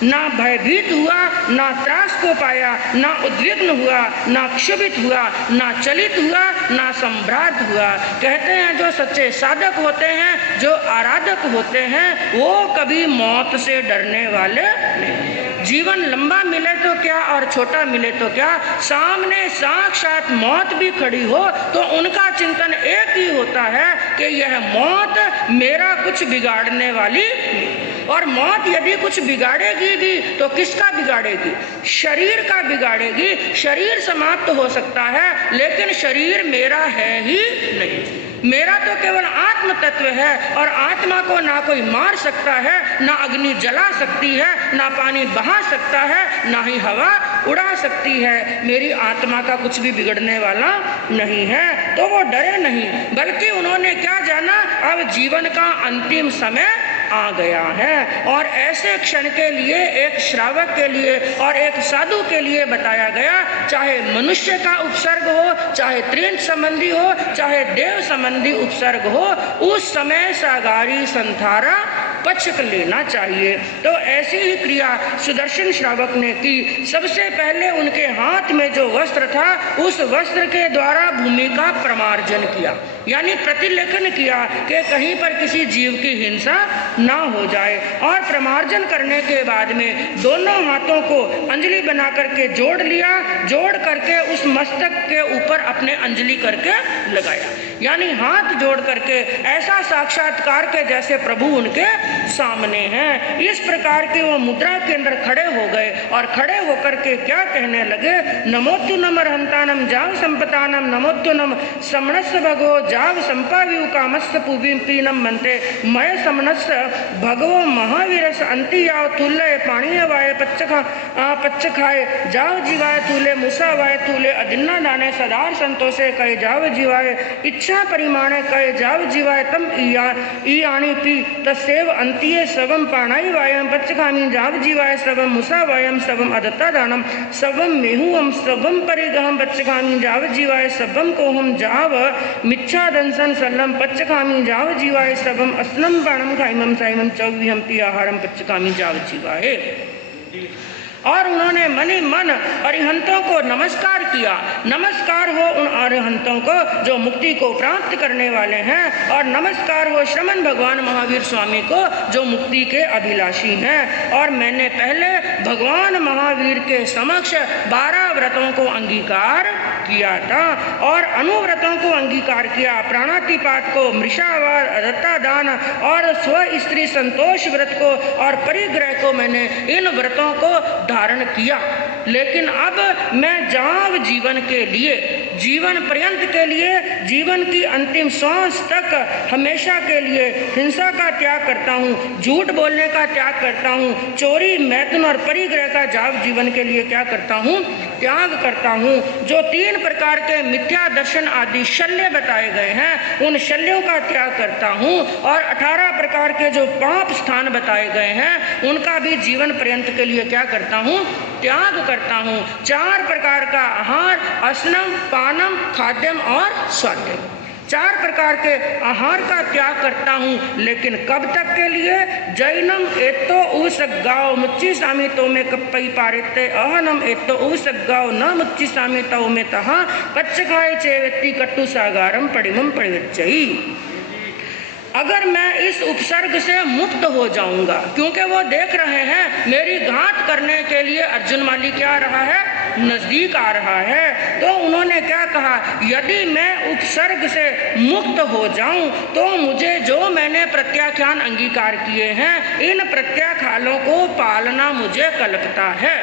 ना भयभीत हुआ, ना त्रास को पाया, ना उद्विग्न हुआ, ना क्षुभित हुआ, ना चलित हुआ, ना संभ्रांत हुआ। कहते हैं जो सच्चे साधक होते हैं, जो आराधक होते हैं, वो कभी मौत से डरने वाले नहीं। जीवन लंबा मिले तो क्या और छोटा मिले तो क्या, सामने साक्षात मौत भी खड़ी हो तो उनका चिंतन एक ही होता है कि यह मौत मेरा कुछ बिगाड़ने वाली, और मौत यदि कुछ बिगाड़ेगी भी तो किसका बिगाड़ेगी, शरीर का बिगाड़ेगी। शरीर समाप्त हो सकता है लेकिन शरीर मेरा है ही नहीं, मेरा तो केवल आत्म तत्व है, और आत्मा को ना कोई मार सकता है, ना अग्नि जला सकती है, ना पानी बहा सकता है, ना ही हवा उड़ा सकती है। मेरी आत्मा का कुछ भी बिगड़ने वाला नहीं है, तो वो डरे नहीं, बल्कि उन्होंने क्या जाना, अब जीवन का अंतिम समय आ गया है। और ऐसे क्षण के लिए एक श्रावक के लिए और एक साधु के लिए बताया गया, चाहे मनुष्य का उपसर्ग हो, चाहे त्रिंश संबंधी हो, चाहे देव संबंधी उपसर्ग हो, उस समय सागारी संथारा पचक लेना चाहिए। तो ऐसी ही क्रिया सुदर्शन श्रावक ने की। सबसे पहले उनके हाथ में जो वस्त्र था उस वस्त्र के द्वारा भूमि का प्रमार्जन किया, यानी प्रतिलेखन किया कि कहीं पर किसी जीव की हिंसा ना हो जाए। और प्रमार्जन करने के बाद में दोनों हाथों को अंजलि बना करके जोड़ लिया, जोड़ करके उस मस्तक के ऊपर अपने अंजलि करके लगाया, यानी हाथ जोड़ करके ऐसा साक्षात्कार के जैसे प्रभु उनके सामने हैं। इस प्रकार के वो मुद्रा के अंदर खड़े हो गए और खड़े होकर के क्या कहने लगे, नमोत्तु नम अर्हंतानम जाव संपतानम नमोत्तु नम समणस्य भगवो जाव संपाव्यु कामस्य पुवीपीनम मनते मय समणस्य भगवो महावीरस अंति याव तुल्य पाणीय वाय पच्चखाय जाव जीवाय तुले मुसावाय तुले अदिन्ना दाने सदार संतोषे कहे जाव जीवाय इच्छा परिमाणे कहे जाव जीवाय तम ईयाणी पी तस्सेव अंतिये सवम पाणाई वायम पच्चखामी जाव जीवाय सवम मुसावायम सवम अदत्ता दानम सवम मेहुअम सवम परिगहम पच्चखामी जाव जीवाय सवम कोहम जाव मिच्छा दंसन सल्लम पच्चखामी जाव जीवाय सवम असनम बाणम खाइमम साइमम चौविहम पी आहारम पच्चखामी जाव जीवाय। और उन्होंने मनि मन अरिहंतों को नमस्कार किया। नमस्कार हो उन अरिहंतों को जो मुक्ति को प्राप्त करने वाले हैं, और नमस्कार हो श्रमण भगवान महावीर स्वामी को जो मुक्ति के अभिलाषी हैं। और मैंने पहले भगवान महावीर के समक्ष 12 व्रतों को अंगीकार किया था और अनुव्रतों को अंगीकार किया, प्राणातिपात को, मृषावार, अदत्ता दान और स्व स्त्री संतोष व्रत को और परिग्रह को मैंने इन व्रतों को धारण किया। लेकिन अब मैं जाव जीवन के लिए, जीवन पर्यंत के लिए, जीवन की अंतिम सांस तक हमेशा के लिए हिंसा का त्याग करता हूँ, झूठ बोलने का त्याग करता हूँ, चोरी, मैथुन और परिग्रह का जाव जीवन के लिए क्या करता हूँ, त्याग करता हूँ। जो 3 प्रकार के मिथ्या दर्शन आदि शल्य बताए गए हैं उन शल्यों का त्याग करता हूँ, और 18 प्रकार के जो पाप स्थान बताए गए हैं उनका भी जीवन पर्यंत के लिए क्या करता हूँ, त्याग करता हूँ। 4 प्रकार का आहार, असनम, पानम, खाद्यम और स्वाद्यम, 4 प्रकार के आहार का त्याग करता हूँ। लेकिन कब तक के लिए, जैनम एतो उसगाओ मुच्ची सामी तो में कप्पई पारिते अहनम एतो उसगाओ न मुच्ची सामी तो में तहा पच्चखाय चेवेत्ती कट्टु सागारम पड़िमम परिवच्चई। अगर मैं इस उपसर्ग से मुक्त हो जाऊंगा, क्योंकि वो देख रहे हैं मेरी घात करने के लिए अर्जुन माली क्या आ रहा है, नजदीक आ रहा है, तो उन्होंने क्या कहा, यदि मैं उपसर्ग से मुक्त हो जाऊं तो मुझे जो मैंने प्रत्याख्यान अंगीकार किए हैं इन प्रत्याख्यानों को पालना मुझे कल्पता है।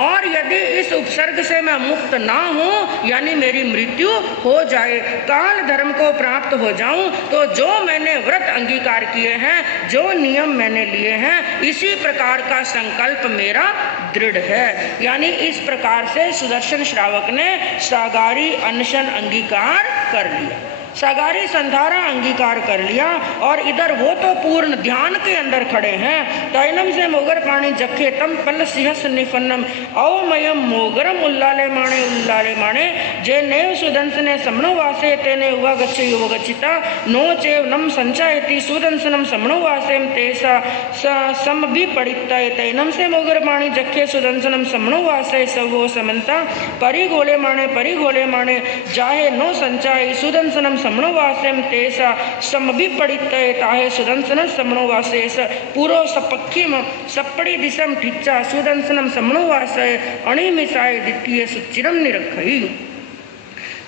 और यदि इस उपसर्ग से मैं मुक्त ना हूं, यानी मेरी मृत्यु हो जाए, काल धर्म को प्राप्त हो जाऊं, तो जो मैंने व्रत अंगीकार किए हैं, जो नियम मैंने लिए हैं, इसी प्रकार का संकल्प मेरा दृढ़ है। यानी इस प्रकार से सुदर्शन श्रावक ने सागारी अनशन अंगीकार कर लिया, सागारी संधारा अंगीकार कर लिया। और इधर वो तो पूर्ण ध्यान के अंदर खड़े हैं। तैनम से मोगर पाणी जखे तम पल सिंह निफन्नम अवमयम मोगरम उल्लाले माणे जे नेव सुदंसने समणो वासे तेने उवा गच्छे युव गच्छिता नो चेव नम संचायति सुदंसनम समणो वासेम तेसा समभि पड़ितय तैनम से मोगर पाणी जखे सुदंसनम समणो वासे सवो समंता परिगोले माणे जाहे नो संचाय सुदंसनम समणोवासेम तेसा समभिपड़ितय ताहे सुदंसन समणोवासेस पूरो सपक्खिम सप्पड़ी दिशम ठिच्चा सुदंसनम समणोवासय अणिमिसाय द्वितीय सुचिरम निरखई।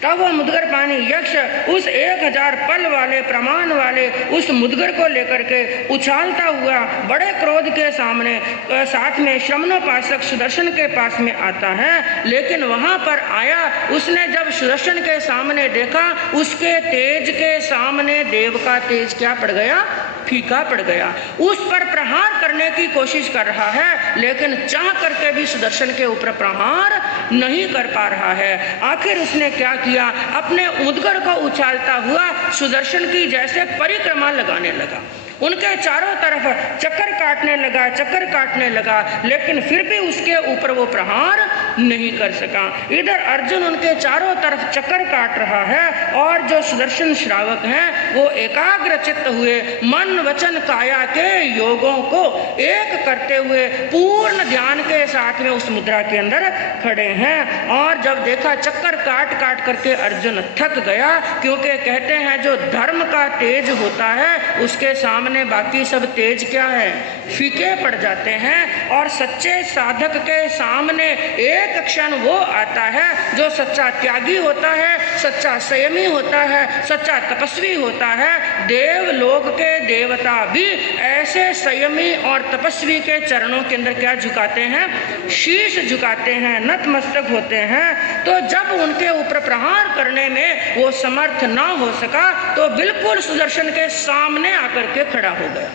तब वह मुदगर पानी यक्ष उस 1000 पल वाले प्रमाण वाले उस मुदगर को लेकर के उछालता हुआ बड़े क्रोध के सामने साथ में श्रमणोपासक सुदर्शन के पास में आता है। लेकिन वहां पर आया, उसने जब सुदर्शन के सामने देखा, उसके तेज के सामने देव का तेज क्या पड़ गया, फीका पड़ गया। उस पर प्रहार करने की कोशिश कर रहा है, लेकिन चाह करके भी सुदर्शन के ऊपर प्रहार नहीं कर पा रहा है। आखिर उसने क्या किया, अपने मुदगर को उछालता हुआ सुदर्शन की जैसे परिक्रमा लगाने लगा, उनके चारों तरफ चक्कर काटने लगा, लेकिन फिर भी उसके ऊपर वो प्रहार नहीं कर सका। इधर अर्जुन उनके चारों तरफ चक्कर काट रहा है और जो सुदर्शन श्रावक हैं वो एकाग्र चित्त हुए मन वचन काया के योगों को एक करते हुए पूर्ण ध्यान के साथ में उस मुद्रा के अंदर खड़े हैं। और जब देखा चक्कर काट काट करके अर्जुन थक गया, क्योंकि कहते हैं जो धर्म का तेज होता है उसके सामने बाकी सब तेज क्या है, फीके पड़ जाते हैं। और सच्चे साधक के सामने एक क्षण वो आता है जो सच्चा त्यागी होता है, सच्चा संयमी होता है, सच्चा तपस्वी होता है। देवलोक के देवता भी ऐसे संयमी और तपस्वी के चरणों के अंदर क्या झुकाते हैं, शीश झुकाते हैं, नतमस्तक होते हैं। तो जब उनके ऊपर प्रहार करने में वो समर्थ ना हो सका तो बिल्कुल सुदर्शन के सामने आकर के खड़ा हो गया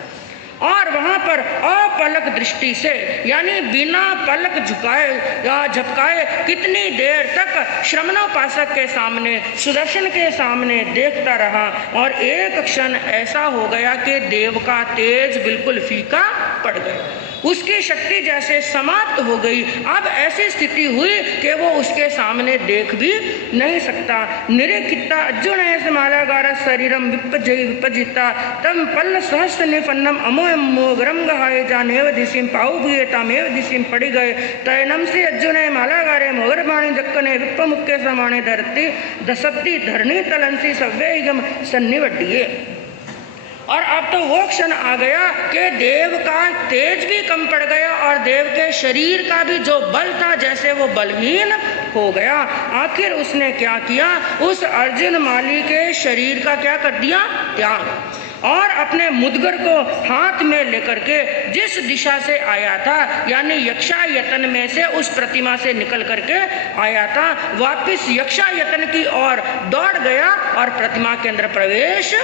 और वहां पर अपलक दृष्टि से, यानी बिना पलक झुकाए या झपकाए कितनी देर तक श्रमणोपासक के सामने, सुदर्शन के सामने देखता रहा। और एक क्षण ऐसा हो गया कि देव का तेज बिल्कुल फीका पड़ गया, उसकी शक्ति जैसे समाप्त हो गई। अब ऐसी स्थिति हुई कि वो उसके सामने देख भी नहीं सकता। निरीक्षिता अर्जुन मालागार शरीरम विपजिता तम पल्ल सहस्त्र निपन्नम अमोयमोग्रम गहाय जानेव दिशिम पाऊ भूये तामेव दिशिम पड़ी गए तैनम से अर्जुन मालागारे मोगर बाणी जक्कने विप्प मुक्के समाने धरती दसप्ती धरणी तलंसी सव्यगम सन्निवड्डिये। और अब तो वो क्षण आ गया कि देव का तेज भी कम पड़ गया और देव के शरीर का भी जो बल था जैसे वो बलहीन हो गया। आखिर उसने क्या किया, उस अर्जुन माली के शरीर का क्या कर दिया, त्याग, और अपने मुद्गर को हाथ में लेकर के जिस दिशा से आया था, यानी यक्षायतन में से उस प्रतिमा से निकल करके आया था, वापिस यक्षायतन की ओर दौड़ गया और प्रतिमा के अंदर प्रवेश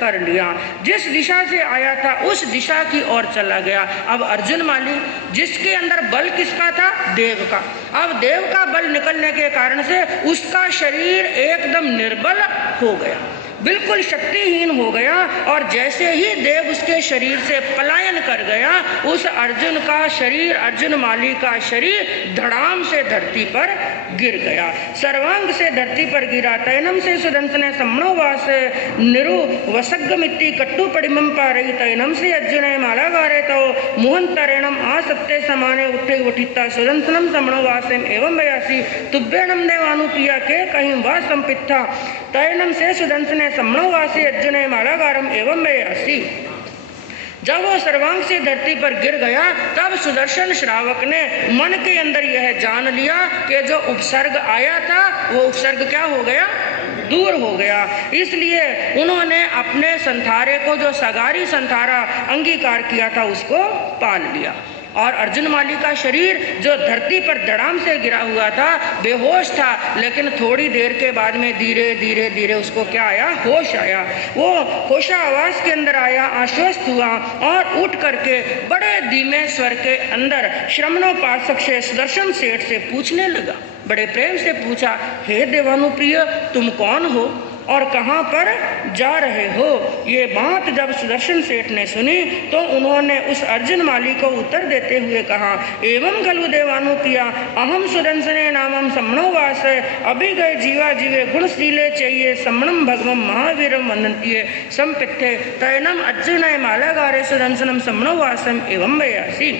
कर लिया। जिस दिशा से आया था उस दिशा की ओर चला गया। अब अर्जुन माली जिसके अंदर बल किसका था, देव का, अब देव का बल निकलने के कारण से उसका शरीर एकदम निर्बल हो गया, बिल्कुल शक्तिहीन हो गया। और जैसे ही देव उसके शरीर से पलायन कर गया, उस अर्जुन का शरीर, अर्जुन माली का शरीर धड़ाम से धरती पर गिर गया, सर्वांग से धरती पर गिरा। तैनम से सुदंसने सम्मनोवास निरु वसग्गमिति कट्टु पडिमं पारई तैनम से अर्जुन मालागारे तो मुहंतरेणम आसत्ते समाने उठे उठिता सुदंसनम सम्मनोवासम एवं वयासी तुभ्यनम देवानुप्रिया के कहीं वा संपित्था तैनम से सुदंसने सम्मनोवासी अर्जुन मालागारम एवं वयासी। जब वो सर्वांग से धरती पर गिर गया तब सुदर्शन श्रावक ने मन के अंदर यह जान लिया कि जो उपसर्ग आया था वो उपसर्ग क्या हो गया, दूर हो गया। इसलिए उन्होंने अपने संथारे को, जो सगारी संथारा अंगीकार किया था, उसको पाल लिया। और अर्जुन माली का शरीर जो धरती पर धड़ाम से गिरा हुआ था, बेहोश था, लेकिन थोड़ी देर के बाद में धीरे धीरे धीरे उसको क्या आया, होश आया। वो होशावास के अंदर आया, आश्वस्त हुआ और उठ करके बड़े धीमे स्वर के अंदर श्रमणोपासक से, सुदर्शन सेठ से पूछने लगा, बड़े प्रेम से पूछा, हे देवानुप्रिय, तुम कौन हो और कहाँ पर जा रहे हो। ये बात जब सुदर्शन सेठ ने सुनी तो उन्होंने उस अर्जुन माली को उत्तर देते हुए कहा, एवं खलु देवानुप्रिया अहम सुदर्शने नामम सम्मनोवास अभिगय जीवा जीवे गुणशीले चाहिए सम्मनम भगवम महावीरम वंदन्तिये संपित्थे तैनम अर्जुन मालागारे सुदर्शनम सम्मनोवासम एवं वयासी।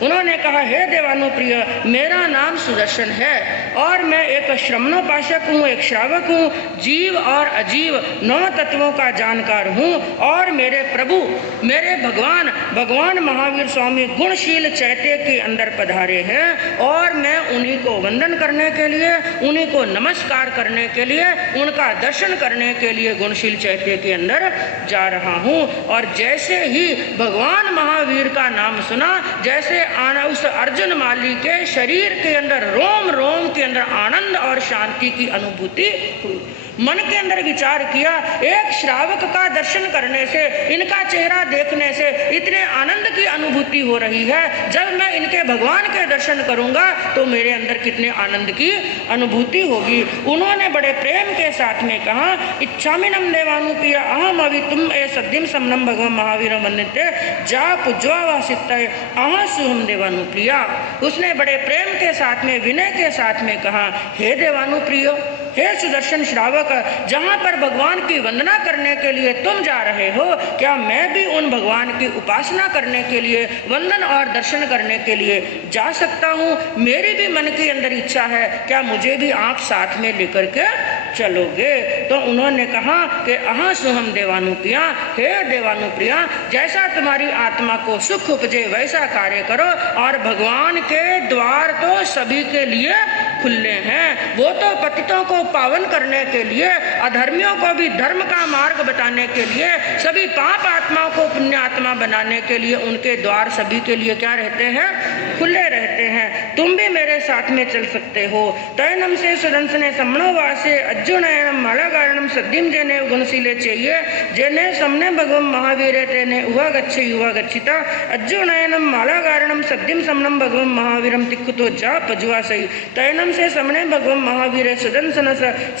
उन्होंने कहा, हे देवानुप्रिय, मेरा नाम सुदर्शन है और मैं एक श्रमणोपासक हूँ, एक श्रावक हूँ, जीव और अजीव 9 तत्वों का जानकार हूँ। और मेरे प्रभु, मेरे भगवान महावीर स्वामी गुणशील चैत्य के अंदर पधारे हैं और मैं उन्हीं को वंदन करने के लिए, उन्हीं को नमस्कार करने के लिए, उनका दर्शन करने के लिए गुणशील चैत्य के अंदर जा रहा हूँ। और जैसे ही भगवान महावीर का नाम सुना, जैसे उस अर्जुन माली के शरीर के अंदर रोम रोम के अंदर आनंद और शांति की अनुभूति हुई। मन के अंदर विचार किया, एक श्रावक का दर्शन करने से, इनका चेहरा देखने से इतने आनंद की अनुभूति हो रही है, जब मैं इनके भगवान के दर्शन करूंगा तो मेरे अंदर कितने आनंद की अनुभूति होगी। उन्होंने बड़े प्रेम के साथ में कहा, इच्छामिनम देवानुप्रिय अहम अभि तुम ए सद्यम समनम भगवान महावीर वंदिते जा पूज्वावासित अह सुहम देवानुप्रिया। उसने बड़े प्रेम के साथ में, विनय के साथ में कहा, हे देवानुप्रिय, हे सुदर्शन श्रावक, जहाँ पर भगवान की वंदना करने के लिए तुम जा रहे हो, क्या मैं भी उन भगवान की उपासना करने के लिए, वंदन और दर्शन करने के लिए जा सकता हूँ? मेरी भी मन के अंदर इच्छा है, क्या मुझे भी आप साथ में लेकर के चलोगे? तो उन्होंने कहा कि अहाँ सुहम देवानुप्रिया, हे देवानुप्रिया, जैसा तुम्हारी आत्मा को सुख उपजे वैसा कार्य करो, और भगवान के द्वार तो सभी के लिए खुले हैं। वो तो पतितों को पावन करने के लिए, अधर्मियों को भी धर्म का मार्ग बताने के लिए, सभी पाप आत्माओं को पुण्य आत्मा बनाने के लिए उनके द्वार सभी के लिए क्या रहते हैं? खुले रहते हैं। तुम भी मेरे साथ में चल सकते हो। तैनम से सुदंसने समणोवासे अज्जुनयनम मालागारणम सद्यम जेने गुणशीले चाहिए जेने समने भगवम महावीरे तेने उवा गच्छे युवा गच्छिता अज्जुनयनम मालागारणम सद्यम समनम भगवम महावीरम तिक्खुतो जा पजुआ सही। तैनम से समने भगवम महावीरे सुदंसन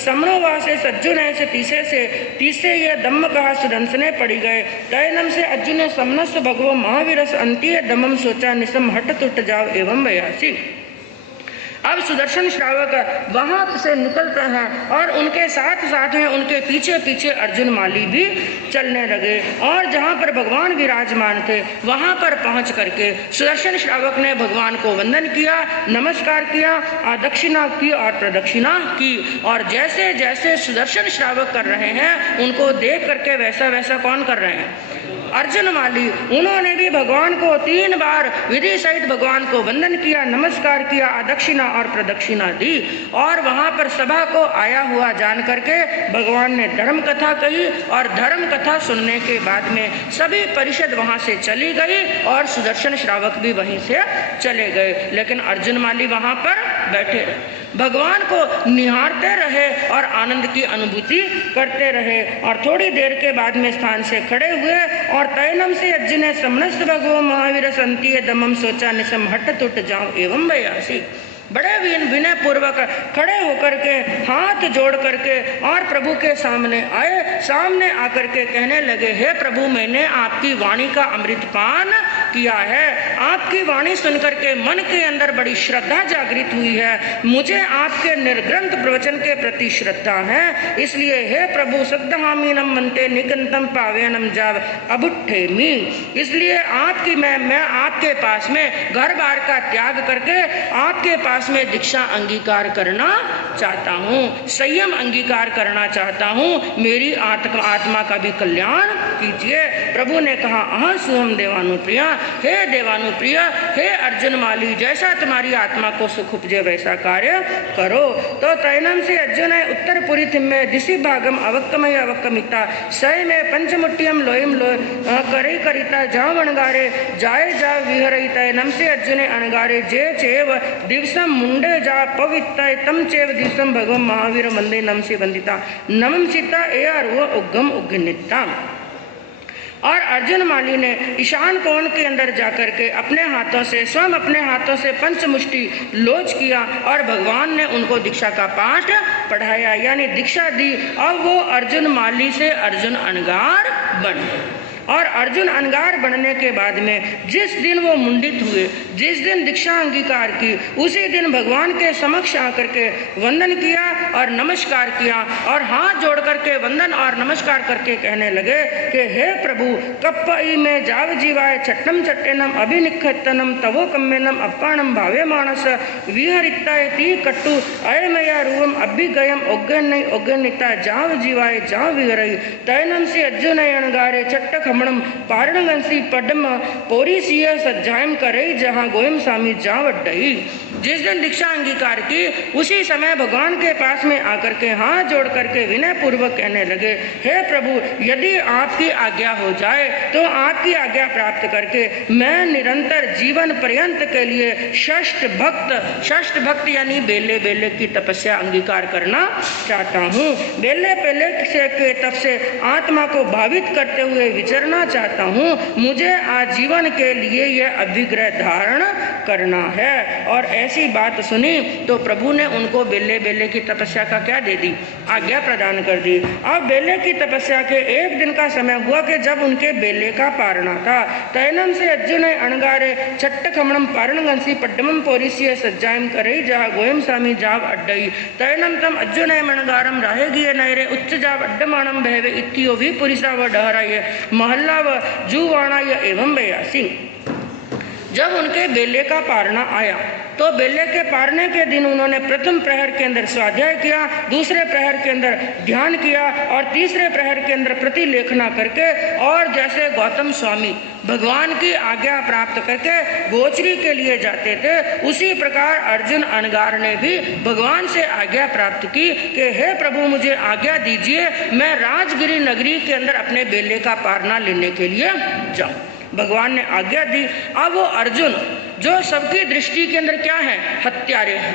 समणोवासे सज्जुनय से तीसे ये दम्म कहा सुदंसने पड़ी गए। तैनम से अर्जुन समनस भगवो महावीरस अंतीय दमम सोचा निसम हट टूट जाओ एवं बयासी। अब सुदर्शन श्रावक वहां से निकलते हैं और उनके साथ साथ में उनके पीछे पीछे अर्जुन माली भी चलने लगे, और जहां पर भगवान विराजमान थे वहां पर पहुंच करके सुदर्शन श्रावक ने भगवान को वंदन किया, नमस्कार किया, आदक्षिणा की और प्रदक्षिणा की। और जैसे जैसे सुदर्शन श्रावक कर रहे हैं उनको देख करके वैसा वैसा कौन कर रहे हैं? अर्जुन माली। उन्होंने भी भगवान को 3 बार विधि सहित भगवान को वंदन किया, नमस्कार किया, आदक्षिणा और प्रदक्षिणा दी। और वहां पर सभा को आया हुआ जान करके भगवान ने धर्म कथा कही, और धर्म कथा सुनने के बाद में सभी परिषद वहां से चली गई और सुदर्शन श्रावक भी वहीं से चले गए। लेकिन अर्जुन माली वहां पर बैठे रहे, भगवान को निहारते रहे और आनंद की अनुभूति करते रहे। और थोड़ी देर के बाद में स्थान से खड़े हुए और तैनम से अर्जुन समनस्त भगवो महावीर संतीय दमम सोचा निसम हट टूट जाऊं एवं बयासी। बड़े विनय पूर्वक खड़े होकर के हाथ जोड़ करके और प्रभु के सामने आए, सामने आकर के कहने लगे, हे प्रभु, मैंने आपकी वाणी का अमृतपान किया है। आपकी वाणी सुनकर के मन के अंदर बड़ी श्रद्धा जागृत हुई है। मुझे आपके निर्ग्रंथ प्रवचन के प्रति श्रद्धा है, इसलिए हे प्रभु सद्धामीनम मनते निगंतम पावनम जाव अबुठेमी। इसलिए आपकी मैं आपके पास में घर बार का त्याग करके आपके पास में दीक्षा अंगीकार करना चाहता हूँ, संयम अंगीकार करना चाहता हूँ, मेरी आत्मा का भी कल्याण कीजिए। प्रभु ने कहा, अह सुहम देवानुप्रिया, हे देवानुप्रिय, हे अर्जुन माली, जैसा तुम्हारी आत्मा को सुख उपजे वैसा कार्य करो। तो तैनम से अर्जुन उत्तर पुरी थिम्मे दिशि भागम अवक्कमय अवक्कमिता सय में पंचमुट्टियम लोयम लो करई करिता जाओ अणगारे जाए जा विहरई। तैनम से अर्जुन अणगारे जे चेव दिवसम मुंडे जा पवित्र तम चेव दिवसम भगवम महावीर वंदे नम से वंदिता नमम सीता ए उग्गम उग्गनिता। और अर्जुन माली ने ईशान कोण के अंदर जाकर के अपने हाथों से स्वयं अपने हाथों से पंचमुष्टि लोच किया और भगवान ने उनको दीक्षा का पाठ पढ़ाया, यानी दीक्षा दी। अब वो अर्जुन माली से अर्जुन अनगार बन गए। और अर्जुन अनगार बनने के बाद में जिस दिन वो मुंडित हुए, जिस दिन दीक्षा अंगीकार की, उसी दिन भगवान के समक्ष आकर के वंदन किया और नमस्कार किया, और हाथ जोड़ करके वंदन और नमस्कार करके कहने लगे कि हे प्रभु, कप्पई में जाव जीवाय छट्टम चट्टेनम अभिनिखतनम तवो कम्मेनम अप्पाणम भावे मानस विहरिताय ती कट्टु अयमया रूपम अभिगयम ओग्गन ओग्गनिता जाव जीवाय जाव विहरई। तैनम से अर्जुन अणगारे चट्ट खमणम पारणगंसी पद्म पोरीसीय सज्जायम करई जहाँ गोयम स्वामी जावड्डई। जिस दिन दीक्षा अंगीकार की उसी समय भगवान के पास में आकर के हाथ जोड़ करके विनय पूर्वक कहने लगे, हे प्रभु, यदि आपकी आज्ञा हो जाए तो आपकी आज्ञा प्राप्त करके मैं निरंतर जीवन पर्यंत के लिए षष्ठ भक्त यानी बेले बेले की तपस्या अंगीकार करना चाहता हूँ। बेले बेले से के तप से आत्मा को भावित करते हुए विचरना चाहता हूँ। मुझे आजीवन के लिए यह अभिग्रह धारण करना है। और ऐसी बात सुनी तो प्रभु ने उनको बेले बेले की तपस्या का क्या दे दी, आज्ञा प्रदान कर दी। अब बेले की तपस्या के एक दिन का समय हुआ कि जब उनके बेले का पारना था। तैनम से अर्जुन अणगारे छट्ट खमणम पारणगंसी पड्डमम पोरिसीय सज्जायम करई जहाँ गोयम स्वामी जाव अड्डई। तैनम तम अर्जुन मणगारम राहेगी नैरे उच्च जाव अड्डमाणम भैवे इत्यो भी पुरिसा व डहराय महल्ला व जुवाणाय एवं बयासी। जब उनके बेले का पारना आया तो बेले के पारने के दिन उन्होंने प्रथम प्रहर के अंदर स्वाध्याय किया, दूसरे प्रहर के अंदर ध्यान किया और तीसरे प्रहर के अंदर प्रतिलेखना करके और जैसे गौतम स्वामी भगवान की आज्ञा प्राप्त करके गोचरी के लिए जाते थे, उसी प्रकार अर्जुन अनगार ने भी भगवान से आज्ञा प्राप्त की कि हे प्रभु, मुझे आज्ञा दीजिए, मैं राजगिरी नगरी के अंदर अपने बेले का पारना लेने के लिए जाऊं। भगवान ने आज्ञा दी। अब वो अर्जुन जो सबकी दृष्टि के अंदर क्या है, हत्यारे हैं,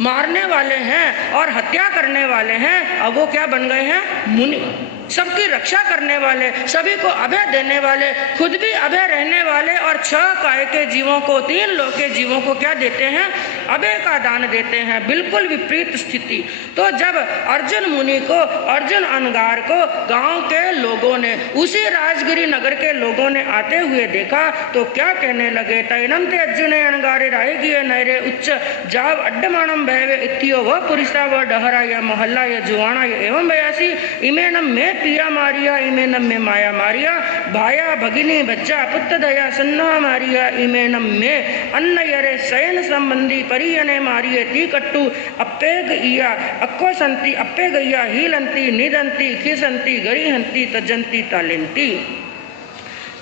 मारने वाले हैं और हत्या करने वाले हैं, अब वो क्या बन गए हैं, मुनि। सबकी रक्षा करने वाले, सभी को अभय देने वाले, खुद भी अभय रहने वाले और 6 काय के जीवों को, 3 लोक के जीवों को क्या देते हैं, अभय का दान देते हैं। बिल्कुल विपरीत स्थिति। तो जब अर्जुन मुनि को, अर्जुन अनगार को गांव के लोगों ने, उसी राजगिरी नगर के लोगों ने आते हुए देखा तो क्या कहने लगे, तैनम ते अर्जुन अनगारे राहेगी नैरे उच्च जाव अड्डमाणम भैवे इत्यो व पुरिसा व डहरा या महल्ला या जुवाणा या एवं बयासी। इमेनम में पिया मारिया, इमेनम में माया मारिया, भाया भगिनी बच्चा पुत्र दया सन्ना मारिया, इमेनम में अन्न यरे शयन संबंधी परियने मारिये ती कट्टू अप्पेग इया अक्को संति अप्पे गैया हीलंती निदंती खिसंती गरिहंती तजंती तालेंती।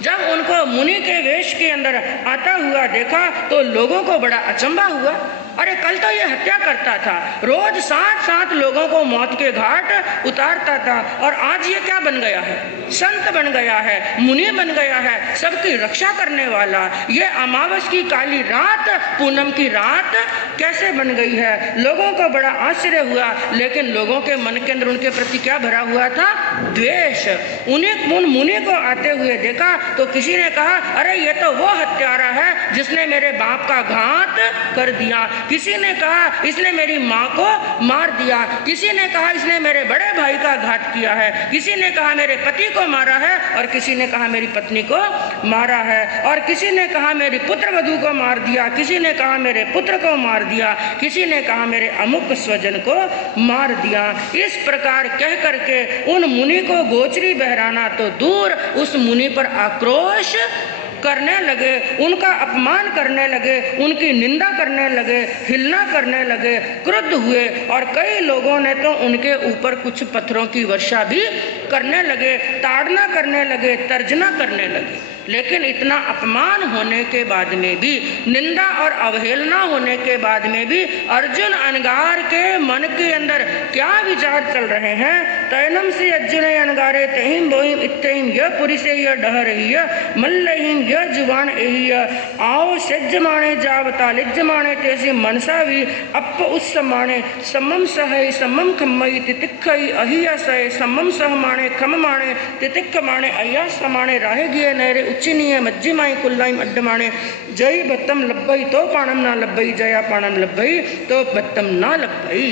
जब उनको मुनि के वेश के अंदर आता हुआ देखा तो लोगों को बड़ा अचंभा हुआ। अरे कल तो ये हत्या करता था, रोज 7 लोगों को मौत के घाट उतारता था, और आज ये क्या बन गया है, संत बन गया है, मुनि बन गया है, सबकी रक्षा करने वाला। ये अमावस की काली रात, पूनम की रात कैसे बन गई है। लोगों को बड़ा आश्चर्य हुआ, लेकिन लोगों के मन के अंदर उनके प्रति क्या भरा हुआ था, द्वेष। उन्हें मुनि को आते हुए देखा तो किसी ने कहा, अरे ये तो वो हत्यारा है जिसने मेरे बाप का घात कर दिया। किसी ने कहा इसने मेरी माँ को मार दिया, किसी ने कहा इसने मेरे बड़े भाई का घात किया है, किसी ने कहा मेरे पति को मारा है, और किसी ने कहा मेरी पत्नी को मारा है, और किसी ने कहा मेरी पुत्र वधू को मार दिया, किसी ने कहा मेरे पुत्र को मार दिया, किसी ने कहा मेरे अमुक स्वजन को मार दिया। इस प्रकार कह करके उन मुनि को गोचरी बहराना तो दूर, उस मुनि पर आक्रोश करने लगे, उनका अपमान करने लगे, उनकी निंदा करने लगे, हिलना करने लगे, क्रुद्ध हुए, और कई लोगों ने तो उनके ऊपर कुछ पत्थरों की वर्षा भी करने लगे, ताड़ना करने लगे, तर्जना करने लगे। लेकिन इतना अपमान होने के बाद में भी, निंदा और अवहेलना होने के बाद में भी अर्जुन अनगार के मन के अंदर क्या विचार चल रहे हैं। तैनम से अर्जुन अनगारे तहिम बोहिम इत्तहिम य पुरिसे य डहरहिय मल्लहिम य जुबान एहिय आओ सज्जमाणे जावता लिज्जमाणे तेसी मनसा भी अप उत्समाणे सम्मम सहै सम्मम खम्मई तितिक्खई अहिया सहे सम्मम सहमाणे खममाणे तितिक्खमाणे अय्या समाणे राहेगिय नैरे उच्चिनीय मज्जिमाई कुल्लाइम अड्डमाणे जय बत्तम लब्बई तो पाणम ना लब्बई जया पाणम लब्बई तो बत्तम ना लब्बई।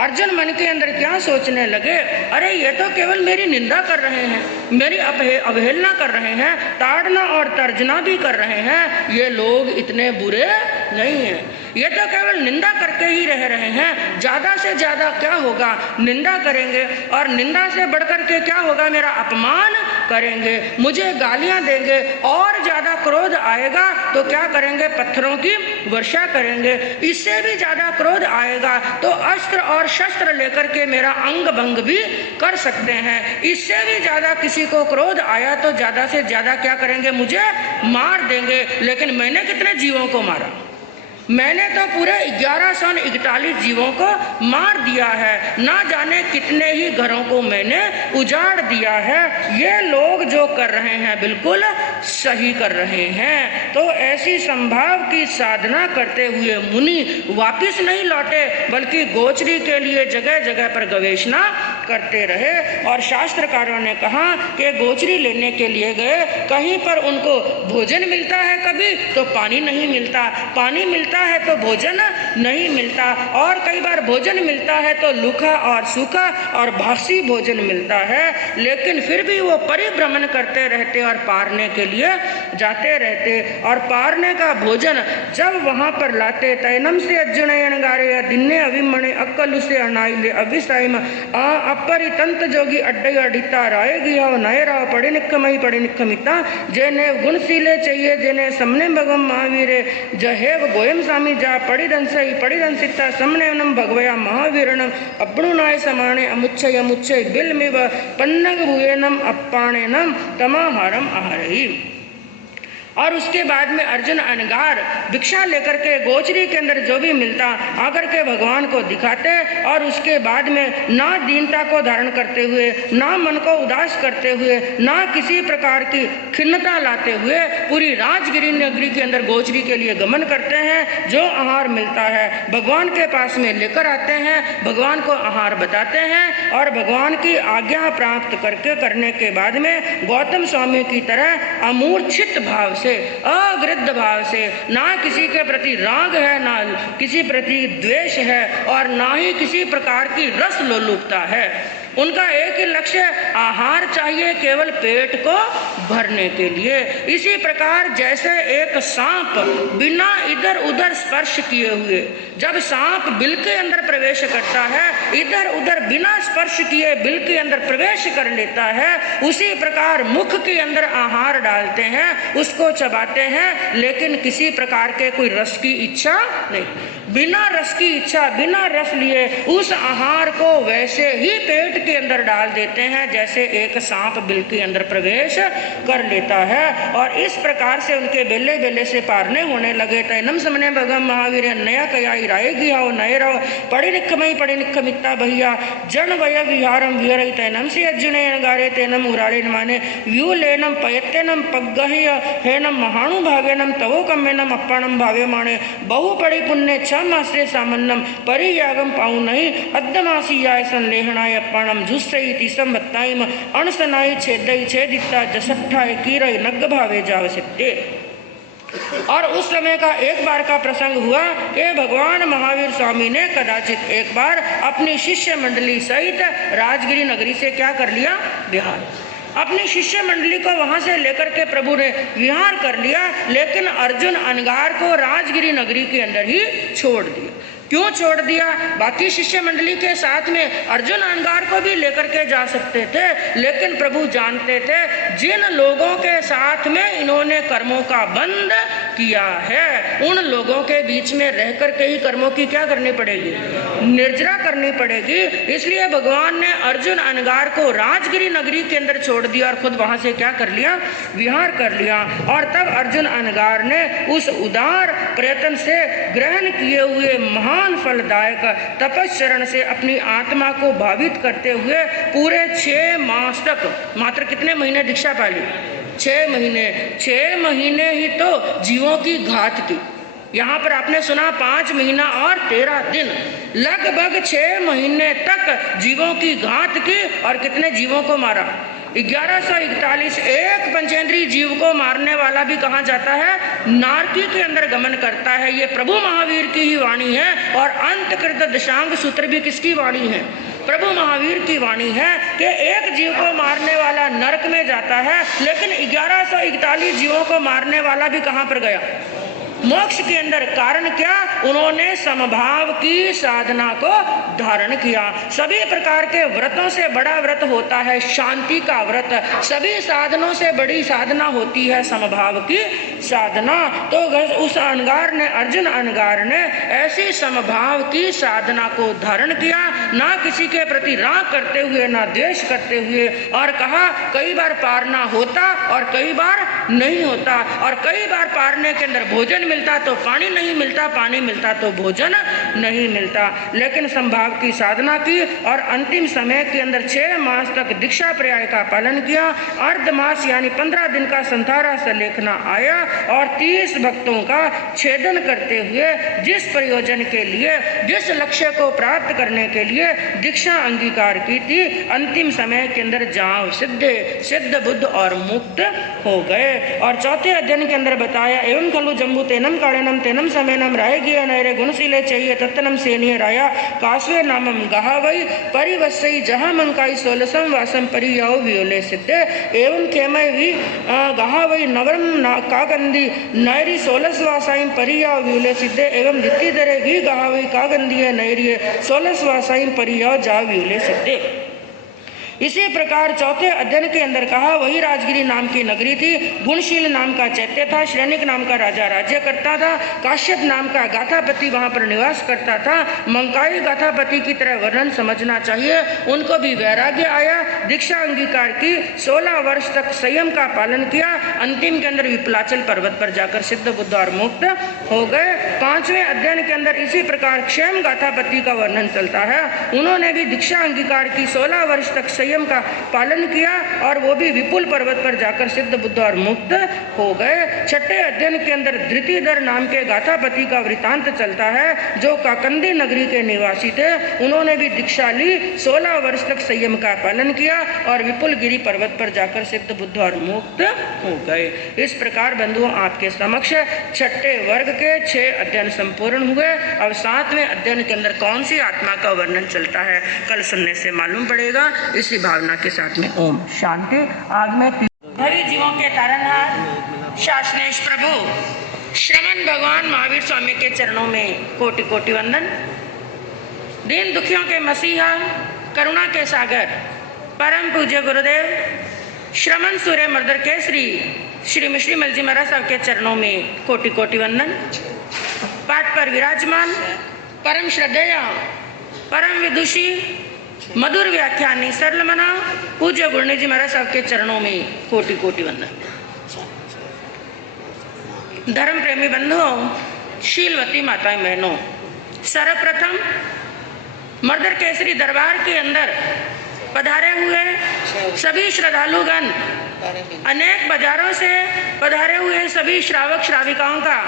अर्जुन मन के अंदर क्या सोचने लगे, अरे ये तो केवल मेरी निंदा कर रहे हैं, मेरी अवहेलना कर रहे हैं, ताड़ना और तर्जना भी कर रहे हैं। ये लोग इतने बुरे नहीं हैं, ये तो केवल निंदा करके ही रह रहे हैं। ज़्यादा से ज़्यादा क्या होगा, निंदा करेंगे, और निंदा से बढ़कर के क्या होगा, मेरा अपमान करेंगे, मुझे गालियां देंगे, और ज़्यादा क्रोध आएगा तो क्या करेंगे, पत्थरों की वर्षा करेंगे। इससे भी ज़्यादा क्रोध आएगा तो अस्त्र और शस्त्र लेकर के मेरा अंग भंग भी कर सकते हैं। इससे भी ज़्यादा किसी को क्रोध आया तो ज़्यादा से ज़्यादा क्या करेंगे, मुझे मार देंगे। लेकिन मैंने कितने जीवों को मारा? मैंने तो पूरे 1141 जीवों को मार दिया है। ना जाने कितने ही घरों को मैंने उजाड़ दिया है। ये लोग जो कर रहे हैं बिल्कुल सही कर रहे हैं। तो ऐसी संभाव की साधना करते हुए मुनि वापिस नहीं लौटे, बल्कि गोचरी के लिए जगह जगह पर गवेषणा करते रहे। और शास्त्रकारों ने कहा कि गोचरी लेने के लिए गए, कहीं पर उनको भोजन मिलता है, कभी तो पानी नहीं मिलता, पानी मिलता है तो भोजन नहीं मिलता, और कई बार भोजन मिलता है तो लूखा और सूखा और बासी भोजन मिलता है। लेकिन फिर भी वो परिभ्रमण करते रहते और पारने के लिए जाते रहते। और पारने का भोजन जब वहाँ पर लाते, तैनम से अज्जुनयन गारे दिन्ने अभिमणे अक्कलु से अनाइले अभिसाइम अपरितंत जोगी अड्डई अडिता राय गिया नए राव पढ़े निकमिता जेने गुणशीले चाहिए जेने समने भगवम महावीरे जहेव गोयम स्वामी जा पढ़ी दंसिता समनेवनम भगवया महावीरणम अब्णुनाय समाणे अमुच्चय अमुच्चय बिलमिव पन्नग भुएनम अप्पाणेनम तमाहारम आहारही। और उसके बाद में अर्जुन अनगार भिक्षा लेकर के गोचरी के अंदर जो भी मिलता आकर के भगवान को दिखाते, और उसके बाद में ना दीनता को धारण करते हुए, ना मन को उदास करते हुए, ना किसी प्रकार की खिन्नता लाते हुए पूरी राजगिरी नगरी के अंदर गोचरी के लिए गमन करते हैं। जो आहार मिलता है भगवान के पास में लेकर आते हैं, भगवान को आहार बताते हैं, और भगवान की आज्ञा प्राप्त करने के बाद में गौतम स्वामी की तरह अमूर्छित भाव से, अगृद्ध भाव से, ना किसी के प्रति राग है, ना किसी प्रति द्वेष है, और ना ही किसी प्रकार की रस लोलुपता है। उनका एक ही लक्ष्य, आहार चाहिए केवल पेट को भरने के लिए। इसी प्रकार जैसे एक सांप बिना इधर उधर स्पर्श किए हुए, जब सांप बिल के अंदर प्रवेश करता है, इधर उधर बिना स्पर्श किए बिल के अंदर प्रवेश कर लेता है, उसी प्रकार मुख के अंदर आहार डालते हैं, उसको चबाते हैं, लेकिन किसी प्रकार के कोई रस की इच्छा नहीं। बिना रस की इच्छा, बिना रस लिए उस आहार को वैसे ही पेट के अंदर डाल देते हैं जैसे एक सांप बिल के अंदर प्रवेश कर लेता है। और इस प्रकार से उनके बेले बेले से पारने होने लगे। तैनम समने भगम महावीर नया कयाई राय गिया नए रहो पढ़ी निखमिता भैया जन वय विहारम विहर तैनम से अर्जुन गारे तेनम उराड़े माने व्यू लेनम पयत्यनम पग्गह्य हेनम महाणु भावेनम तवो कम्मेनम अप्पाणम भावे माने बहु पड़ी पुण्य छ मासे सामन्नम परियागम पाऊ नहीं अद्दमासी आय संलेहनाय अप्पाणम झुस्सई तीसम बत्ताइम अणसनाई छेदई छेदिता जसट्ठाय कीरई नग्ग भावे जाव सिद्धे। और उस समय का एक बार का प्रसंग हुआ कि भगवान महावीर स्वामी ने कदाचित एक बार अपनी शिष्य मंडली सहित राजगिरी नगरी से क्या कर लिया, विहार। अपनी शिष्य मंडली को वहां से लेकर के प्रभु ने विहार कर लिया, लेकिन अर्जुन अनगार को राजगिरी नगरी के अंदर ही छोड़ दिया। क्यों छोड़ दिया? बाकी शिष्य मंडली के साथ में अर्जुन अनगार को भी लेकर के जा सकते थे, लेकिन प्रभु जानते थे जिन लोगों के साथ में इन्होंने कर्मों का बंध किया है, उन लोगों के बीच में रह करके ही कर्मों की क्या करनी पड़ेगी, निर्जरा करनी पड़ेगी। इसलिए भगवान ने अर्जुन अनगार को राजगिरी नगरी के अंदर छोड़ दिया और खुद वहां से क्या कर लिया, विहार कर लिया। और तब अर्जुन अनगार ने उस उदार प्रयत्न से ग्रहण किए हुए महान फलदायक तपस्चरण से अपनी आत्मा को भावित करते हुए पूरे 6 मास तक, मात्र कितने महीने दीक्षा पाली, 6 महीने। 6 महीने ही तो जीवों की घात की। यहाँ पर आपने सुना 5 महीना और 13 दिन, लगभग 6 महीने तक जीवों की घात की। और कितने जीवों को मारा, 1141। एक पंचेंद्रीय जीव को मारने वाला भी कहाँ जाता है, नारकी के अंदर गमन करता है। ये प्रभु महावीर की ही वाणी है। और अंतकृत दशांग सूत्र भी किसकी वाणी है, प्रभु महावीर की वाणी है कि एक जीव को मारने वाला नरक में जाता है, लेकिन 1141 जीवों को मारने वाला भी कहाँ पर गया, मोक्ष के अंदर। कारण क्या, उन्होंने समभाव की साधना को धारण किया। सभी प्रकार के व्रतों से बड़ा व्रत होता है शांति का व्रत, सभी साधनों से बड़ी साधना होती है समभाव की साधना। तो उस अनगार ने, अर्जुन अनगार ने ऐसी समभाव की साधना को धारण किया, ना किसी के प्रति राग करते हुए, ना द्वेष करते हुए, और कहा कई बार पारना होता और कई बार नहीं होता, और कई बार पारने के अंदर भोजन मिलता तो पानी नहीं मिलता, पानी मिलता तो भोजन नहीं मिलता। लेकिन समभाव की साधना की और अंतिम समय के अंदर 6 मास तक दीक्षा पर्याय का पालन किया। अर्धमास यानी 15 दिन का संथारा से लेखना आया और 30 भक्तों का छेदन करते हुए जिस प्रयोजन के लिए, जिस लक्ष्य को प्राप्त करने के लिए दीक्षा अंगीकार की थी, अंतिम समय के अंदर जाओ सिद्ध बुद्ध और मुक्त हो गए। और चौथे अध्ययन के अंदर बताया एवं खलु जम्बू तेनम कारणम तेनम समेनम रायगी नैरे गुणशीले चाहिए तत्तनम सेनीय राया कास्वे नामम गहावई परिवस्सई जहाँ मंकाई सोलसम वासम परियाओ वियोले सिद्धे एवं खेमय भी गहावई नगरम कागंदी नैरी सोलस वासाई परियाओ वियोले सिद्धे एवं दित्ती दरे घी गहावई कागंदी नैरिय सोलस वासाई परियाओ जा वियोले सिद्धे। इसी प्रकार चौथे अध्ययन के अंदर कहा वही राजगिरी नाम की नगरी थी, गुणशील नाम का चैत्य था, श्रेणिक नाम का राजा राज्य करता था, काश्यप नाम का गाथापति वहां पर निवास करता था। मंकाई गाथापति की तरह वर्णन समझना चाहिए। उनको भी वैराग्य आया, दीक्षा अंगीकार की, 16 वर्ष तक संयम का पालन किया, अंतिम के अंदर विपलाचल पर्वत पर जाकर सिद्ध बुद्ध और मुक्त हो गए। 5वें अध्ययन के अंदर इसी प्रकार क्षेम गाथापति का वर्णन चलता है। उन्होंने भी दीक्षा अंगीकार की, 16 वर्ष तक संयम का पालन किया और वो भी विपुल पर्वत पर जाकर सिद्ध बुद्ध और मुक्त हो गए। छठे अध्ययन के अंदर धृतिधर नाम के गाथापति का वृतांत चलता है जो काकंदी नगरी के निवासी थे। उन्होंने भी दीक्षा ली, 16 वर्ष तक संयम का पालन किया और विपुल गिरी पर्वत पर जाकर सिद्ध बुद्ध और मुक्त हो गए। इस प्रकार बंधुओं आपके समक्ष छठे वर्ग के 6 अध्ययन संपूर्ण हुए। अब 7वें अध्ययन के अंदर कौन सी आत्मा का वर्णन चलता है कल सुनने से मालूम पड़ेगा। इसी भावना के साथ में ओम शांति। आग में भरी जीवों के तारनहार शासनेश प्रभु श्रवण भगवान महावीर स्वामी के चरणों में कोटि कोटि वंदन। दीन दुखियों के मसीहा, करुणा के सागर, परम पूज्य गुरुदेव श्रमण सूर्य मर्दर केसरी श्री मिश्री मलजी महाराज साहब के चरणों में कोटि कोटि वंदन। पाठ पर विराजमान परम श्रद्धेय, परम विदुषी, मधुर व्याख्यानी, सरल मना पूज्य गुरुनी जी महाराज साहब के चरणों में कोटि कोटि वंदन। धर्म प्रेमी बंधुओं, शीलवती माताएं बहनों, सर्वप्रथम मर्दर केसरी दरबार के अंदर पधारे हुए सभी श्रद्धालुगण, अनेक बाजारों से पधारे हुए सभी श्रावक श्राविकाओं का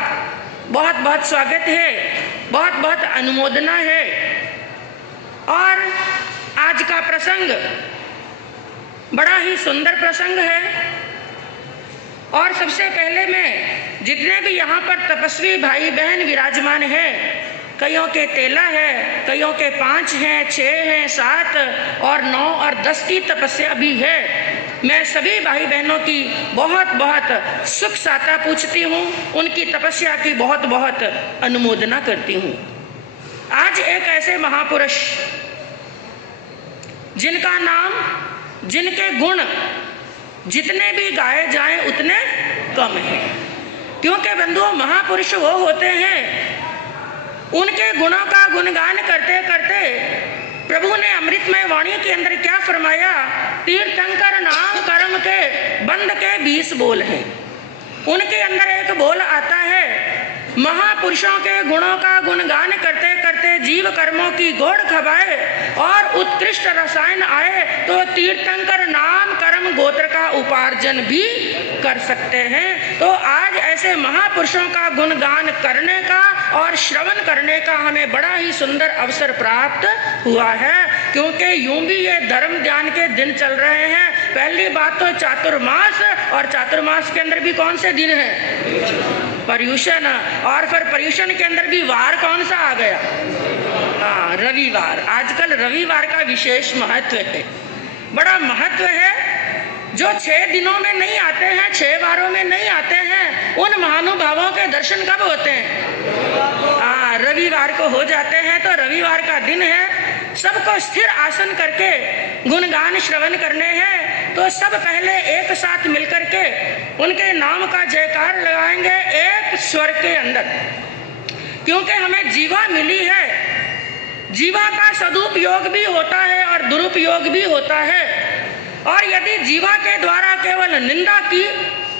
बहुत बहुत स्वागत है, बहुत बहुत अनुमोदना है। और आज का प्रसंग बड़ा ही सुंदर प्रसंग है। और सबसे पहले मैं जितने भी यहाँ पर तपस्वी भाई बहन विराजमान हैं, कईयों के 13 है, कईयों के 5 हैं, 6 हैं, 7 और 9 और 10 की तपस्या भी है। मैं सभी भाई बहनों की बहुत बहुत सुख साता पूछती हूँ, उनकी तपस्या की बहुत बहुत अनुमोदना करती हूँ। आज एक ऐसे महापुरुष जिनका नाम, जिनके गुण जितने भी गाए जाएं उतने कम हैं, क्योंकि बंधुओं महापुरुष वो होते हैं, उनके गुणों का गुणगान करते करते प्रभु ने अमृतमय वाणी के अंदर क्या फरमाया, तीर्थंकर नाम कर्म के बंद के 20 बोल हैं। उनके अंदर एक बोल आता है, महापुरुषों के गुणों का गुणगान करते करते जीव कर्मों की गोड़ खबाए और उत्कृष्ट रसायन आए तो तीर्थंकर नाम कर्म गोत्र का उपार्जन भी कर सकते हैं। तो आज ऐसे महापुरुषों का गुणगान करने का और श्रवण करने का हमें बड़ा ही सुंदर अवसर प्राप्त हुआ है, क्योंकि यूं भी ये धर्म ध्यान के दिन चल रहे हैं। पहली बात तो चातुर्मास, और चातुर्मास के अंदर भी कौन से दिन है, पर्युषण, और फिर पर्युषण के अंदर भी वार कौन सा आ गया, हाँ रविवार। आजकल रविवार का विशेष महत्व है, बड़ा महत्व है। जो 6 दिनों में नहीं आते हैं, 6 वारों में नहीं आते हैं, उन महानुभावों के दर्शन कब होते हैं, रविवार को हो जाते हैं तो रविवार का दिन है, सबको स्थिर आसन करके गुणगान श्रवण करने हैं। तो सब पहले एक साथ मिलकर के उनके नाम का जयकार लगाएंगे एक स्वर के अंदर, क्योंकि हमें जीवा मिली है। जीवा का सदुपयोग भी होता है और दुरुपयोग भी होता है। और यदि जीवा के द्वारा केवल निंदा की,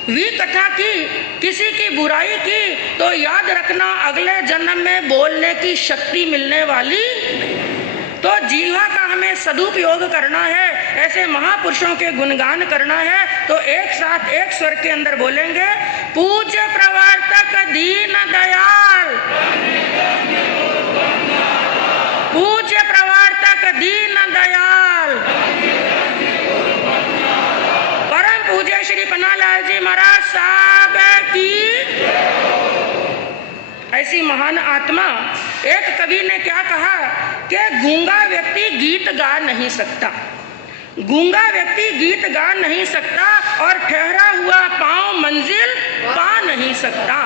विकथा की, किसी की बुराई की, तो याद रखना अगले जन्म में बोलने की शक्ति मिलने वाली। तो जीवा का हमें सदुपयोग करना है, ऐसे महापुरुषों के गुणगान करना है। तो एक साथ एक स्वर के अंदर बोलेंगे, पूज्य प्रवर्तक दीन दयाल, पूज्य प्रवर्तक दीन दयाल, परम पूज्य श्री पन्नालाल जी महाराज साहब की। ऐसी महान आत्मा। एक कवि ने क्या कहा कि गूंगा व्यक्ति गीत गा नहीं सकता, गूंगा व्यक्ति गीत गा नहीं सकता और ठहरा हुआ पांव मंजिल पा नहीं सकता।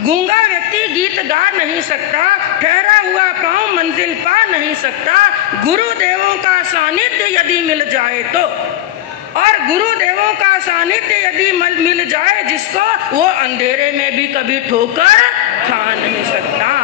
गूंगा व्यक्ति गीत गा नहीं सकता, ठहरा हुआ पांव मंजिल पा नहीं सकता। गुरुदेवों का सानिध्य यदि मिल जाए तो, और गुरुदेवों का सानिध्य यदि मिल जाए जिसको, वो अंधेरे में भी कभी ठोकर खा नहीं सकता।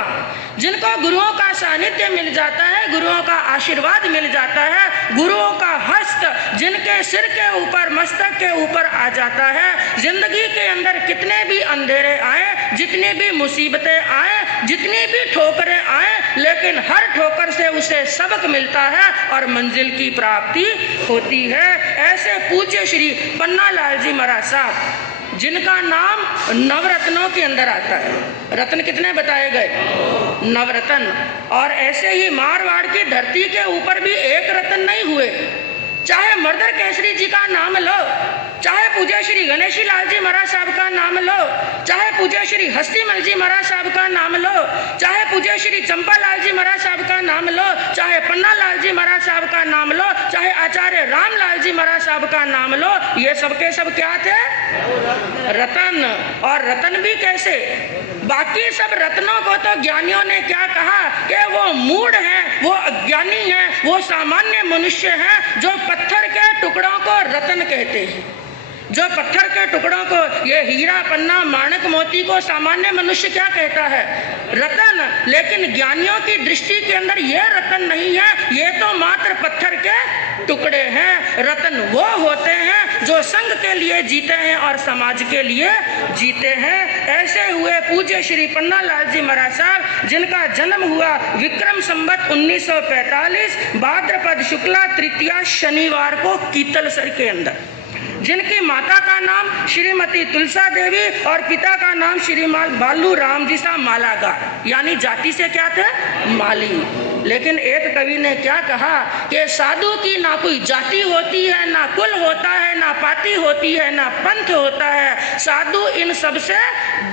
जिनको गुरुओं का सानिध्य मिल जाता है, गुरुओं का आशीर्वाद मिल जाता है, गुरुओं का हस्त जिनके सिर के ऊपर, मस्तक के ऊपर आ जाता है, जिंदगी के अंदर कितने भी अंधेरे आए, जितनी भी मुसीबतें आए, जितनी भी ठोकरें आए, लेकिन हर ठोकर से उसे सबक मिलता है और मंजिल की प्राप्ति होती है। ऐसे पूज्य श्री पन्नालाल जी महाराज साहब, जिनका नाम नवरत्नों के अंदर आता है। रत्न कितने बताए गए? नवरत्न। और ऐसे ही मारवाड़ की धरती के ऊपर भी एक रत्न नहीं हुए। चाहे मर्दर केसरी जी का नाम लो, चाहे पूज्य श्री गणेशी लाल जी महाराज साहब का नाम लो, चाहे पूज्य श्री हस्तीमल जी महाराज साहब का नाम लो, चाहे पूज्य श्री चंपालाल जी महाराज साहब का नाम लो, चाहे पन्नालाल जी महाराज साहब का नाम लो, चाहे आचार्य रामलाल जी महाराज साहब का नाम लो, ये सबके सब क्या थे? रतन। और रतन भी कैसे? बाकी सब रत्नों को तो ज्ञानियों ने क्या कहा कि वो मूढ़ हैं, वो अज्ञानी हैं, वो सामान्य मनुष्य हैं जो पत्थर के टुकड़ों को रत्न कहते हैं। जो पत्थर के टुकड़ों को, ये हीरा, पन्ना, माणक, मोती को सामान्य मनुष्य क्या कहता है? रतन। लेकिन ज्ञानियों की दृष्टि के अंदर ये रतन नहीं है, ये तो मात्र पत्थर के टुकड़े हैं। रतन वो होते हैं जो संघ के लिए जीते हैं और समाज के लिए जीते हैं। ऐसे हुए पूज्य श्री पन्नालाल जी महाराज साहब, जिनका जन्म हुआ विक्रम संवत 1945 भाद्रपद शुक्ला तृतीया शनिवार को कीतलसर के अंदर, जिनकी माता का नाम श्रीमती तुलसा देवी और पिता का नाम श्रीमान बालू राम जी सा मालागार, यानी जाति से क्या थे? माली। लेकिन एक कवि ने क्या कहा कि साधु की ना कोई जाति होती है, ना कुल होता है, ना पाती होती है, ना पंथ होता है, साधु इन सब से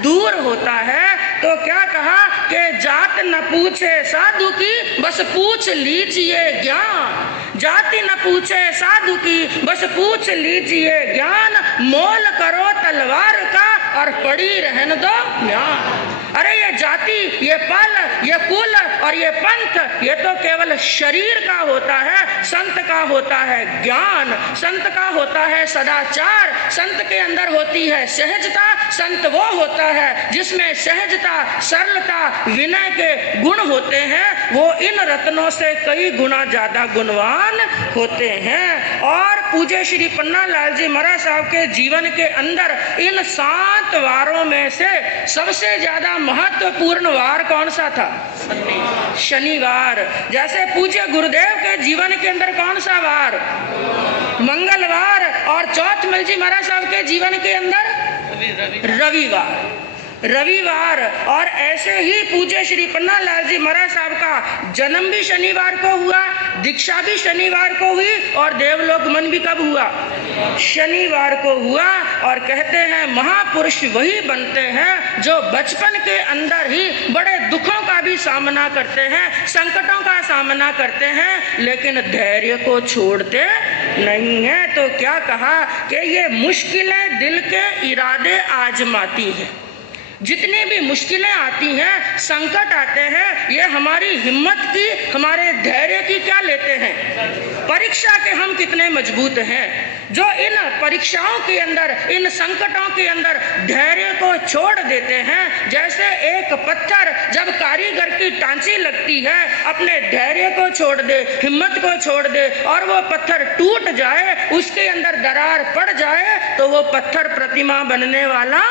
दूर होता है। तो क्या कहा कि जात न पूछे साधु की, बस पूछ लीजिए ज्ञान। जाति न पूछे साधु की, बस पूछ लीजिए ज्ञान। मोल करो तलवार का और पड़ी रहने दो ज्ञान। अरे ये जाति, ये पल, ये कुल और ये पंथ, ये तो केवल शरीर का होता है। संत का होता है ज्ञान, संत का होता है सदाचार, संत के अंदर होती है सहजता। संत वो होता है जिसमें सहजता, सरलता, विनय के गुण होते हैं। वो इन रत्नों से कई गुना ज्यादा गुणवान होते हैं। और पूज्य श्री पन्नालाल जी महाराज साहब के जीवन के अंदर इन 7 वारों में से सबसे ज्यादा महत्वपूर्ण वार कौन सा था? शनिवार। जैसे पूज्य गुरुदेव के जीवन के अंदर कौन सा वार? मंगलवार। और चौथमल जी महाराज साहब के जीवन के अंदर रविवार। रविवार। और ऐसे ही पूज्य श्री पन्नालाल जी महाराज साहब का जन्म भी शनिवार को हुआ, दीक्षा भी शनिवार को हुई और देवलोकमन भी कब हुआ? शनिवार को हुआ। और कहते हैं महापुरुष वही बनते हैं जो बचपन के अंदर ही बड़े दुखों का भी सामना करते हैं, संकटों का सामना करते हैं, लेकिन धैर्य को छोड़ते नहीं है। तो क्या कहा कि ये मुश्किलें दिल के इरादे आजमाती हैं। जितनी भी मुश्किलें आती हैं, संकट आते हैं, ये हमारी हिम्मत की, हमारे धैर्य की क्या लेते हैं? परीक्षा के हम कितने मजबूत हैं। जो इन परीक्षाओं के अंदर, इन संकटों के अंदर धैर्य को छोड़ देते हैं, जैसे एक पत्थर जब कारीगर की टांची लगती है, अपने धैर्य को छोड़ दे, हिम्मत को छोड़ दे और वो पत्थर टूट जाए, उसके अंदर दरार पड़ जाए, तो वो पत्थर प्रतिमा बनने वाला।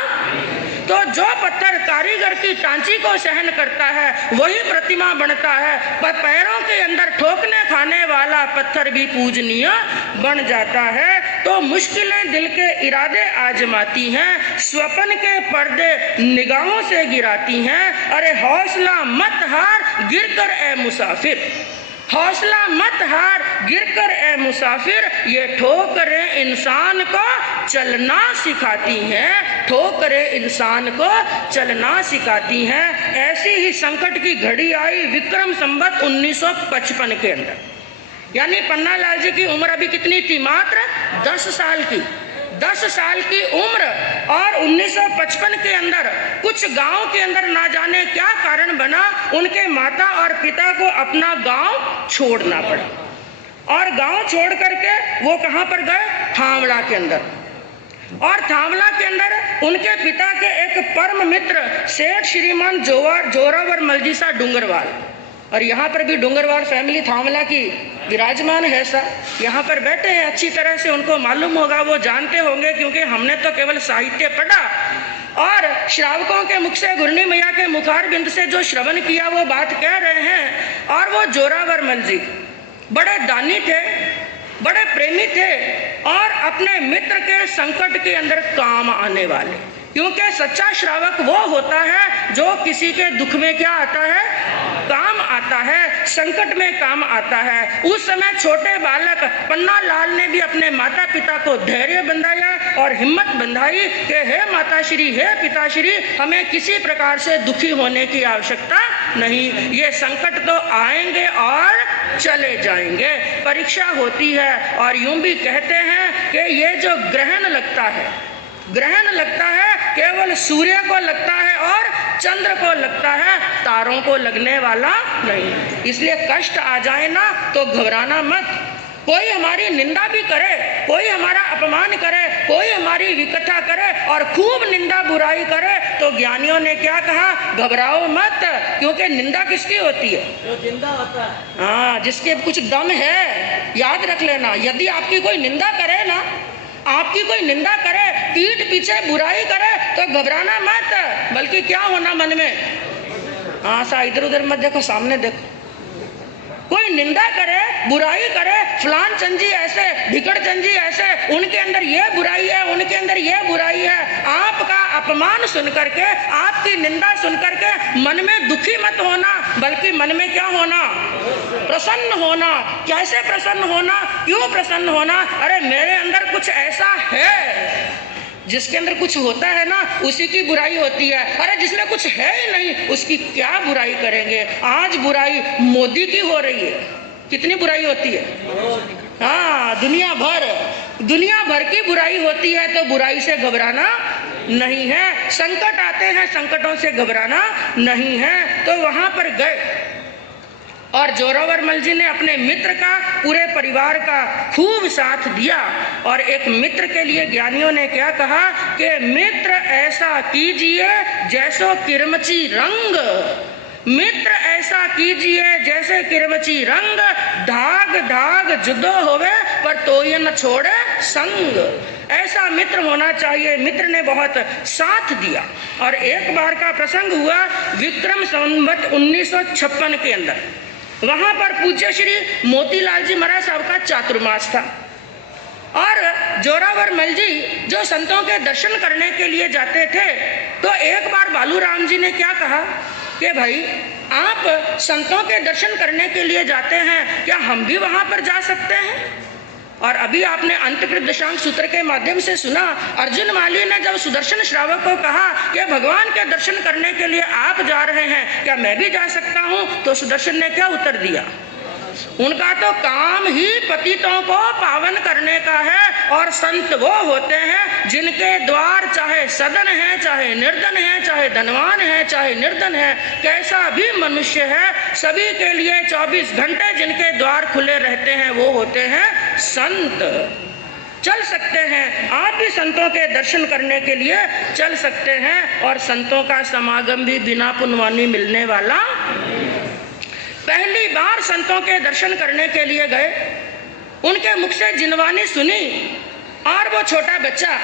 तो जो पत्थर कारीगर की टांची को सहन करता है वही प्रतिमा बनता है, पर पैरों के अंदर ठोकने खाने वाला पत्थर भी पूजनीय बन जाता है। तो मुश्किलें दिल के इरादे आजमाती हैं, स्वप्न के पर्दे निगाहों से गिराती हैं। अरे हौसला मत हार, गिरकर ए मुसाफिर, हौसला मत हार, गिरकर ए मुसाफिर, ये ठोकरें इंसान को चलना सिखाती हैं, ठोकरें इंसान को चलना सिखाती हैं। ऐसी ही संकट की घड़ी आई विक्रम संवत 1955 के अंदर, यानी पन्नालाल जी की उम्र अभी कितनी थी? मात्र 10 साल की। 10 साल की उम्र और 1955 के अंदर कुछ गांव के अंदर ना जाने क्या कारण बना, उनके माता और पिता को अपना गांव छोड़ना पड़ा। और गांव छोड़ करके वो कहां पर गए? थावड़ा के अंदर। और थावड़ा के अंदर उनके पिता के एक परम मित्र सेठ श्रीमान जोरावर मलजीसा डूंगरवाल, और यहाँ पर भी डूंगरवाल फैमिली थावला की विराजमान है सा, यहाँ पर बैठे हैं। अच्छी तरह से उनको मालूम होगा, वो जानते होंगे, क्योंकि हमने तो केवल साहित्य पढ़ा और श्रावकों के मुख से, गुरनी मैया के मुखार बिंद से जो श्रवण किया वो बात कह रहे हैं। और वो जोरावर मल जी बड़े दानी थे, बड़े प्रेमी थे और अपने मित्र के संकट के अंदर काम आने वाले, क्योंकि सच्चा श्रावक वो होता है जो किसी के दुख में क्या आता है? काम आता है, संकट में काम आता है। उस समय छोटे बालक पन्नालाल ने भी अपने माता पिता को धैर्य बंधाया और हिम्मत बंधाई कि हे माताश्री, हे पिताश्री, हमें किसी प्रकार से दुखी होने की आवश्यकता नहीं, ये संकट तो आएंगे और चले जाएंगे, परीक्षा होती है। और यूं भी कहते हैं कि ये जो ग्रहण लगता है, ग्रहण लगता है केवल सूर्य को लगता है और चंद्र को लगता है, तारों को लगने वाला नहीं। इसलिए कष्ट आ जाए ना तो घबराना मत। कोई हमारी निंदा भी करे, कोई हमारा अपमान करे, कोई हमारी विकथा करे और खूब निंदा बुराई करे, तो ज्ञानियों ने क्या कहा? घबराओ मत, क्योंकि निंदा किसकी होती है? जो जिंदा होता है। हाँ, जिसके कुछ दम है। याद रख लेना, यदि आपकी कोई निंदा करे ना, आपकी कोई निंदा करे, पीठ पीछे बुराई करे, तो घबराना मत, बल्कि क्या होना मन में? हाँ सा, इधर उधर मत देखो, सामने देखो। कोई निंदा करे, बुराई करे, फलान चंद जी ऐसे, भिकड़ चंद जी ऐसे, उनके अंदर ये बुराई है, उनके अंदर ये बुराई है। आपका अपमान सुन करके, आपकी निंदा सुन करके मन में दुखी मत होना, बल्कि मन में क्या होना? प्रसन्न होना। कैसे प्रसन्न होना? क्यों प्रसन्न होना? अरे मेरे अंदर कुछ ऐसा है, जिसके अंदर कुछ होता है ना उसी की बुराई होती है। अरे जिसमें कुछ है ही नहीं उसकी क्या बुराई करेंगे? आज बुराई मोदी की हो रही है, कितनी बुराई होती है? हाँ, दुनिया भर की बुराई होती है, तो बुराई से घबराना नहीं है। संकट आते हैं, संकटों से घबराना नहीं है। तो वहां पर गए और जोरावर मल जी ने अपने मित्र का, पूरे परिवार का खूब साथ दिया। और एक मित्र के लिए ज्ञानियों ने क्या कहा कि मित्र ऐसा कीजिए जैसो किरमची रंग, मित्र ऐसा कीजिए जैसे किरमची रंग, धाग धाग जुदो होवे पर तो ये न छोड़े संग। ऐसा मित्र होना चाहिए। मित्र ने बहुत साथ दिया। और एक बार का प्रसंग हुआ विक्रम संवत 1956 के अंदर, वहां पर पूज्य श्री मोतीलाल जी महाराज साहब का चातुर्मास था। और जोरावर मल जी जो संतों के दर्शन करने के लिए जाते थे, तो एक बार बालूराम जी ने क्या कहा कि भाई आप संतों के दर्शन करने के लिए जाते हैं, क्या हम भी वहां पर जा सकते हैं? और अभी आपने अंतकृत दशांक सूत्र के माध्यम से सुना, अर्जुन माली ने जब सुदर्शन श्रावक को कहा कि भगवान के दर्शन करने के लिए आप जा रहे हैं, क्या मैं भी जा सकता हूं? तो सुदर्शन ने क्या उत्तर दिया? उनका तो काम ही पतितों को पावन करने का है, और संत वो होते हैं जिनके द्वार चाहे सदन है, चाहे निर्धन है, चाहे धनवान है, चाहे निर्धन है, कैसा भी मनुष्य है, सभी के लिए 24 घंटे जिनके द्वार खुले रहते हैं वो होते हैं संत। चल सकते हैं, आप भी संतों के दर्शन करने के लिए चल सकते हैं, और संतों का समागम भी बिना पुण्यवानी मिलने वाला। पहली बार संतों के दर्शन करने के लिए गए, उनके मुख से जिनवाणी सुनी, और वो छोटा बच्चा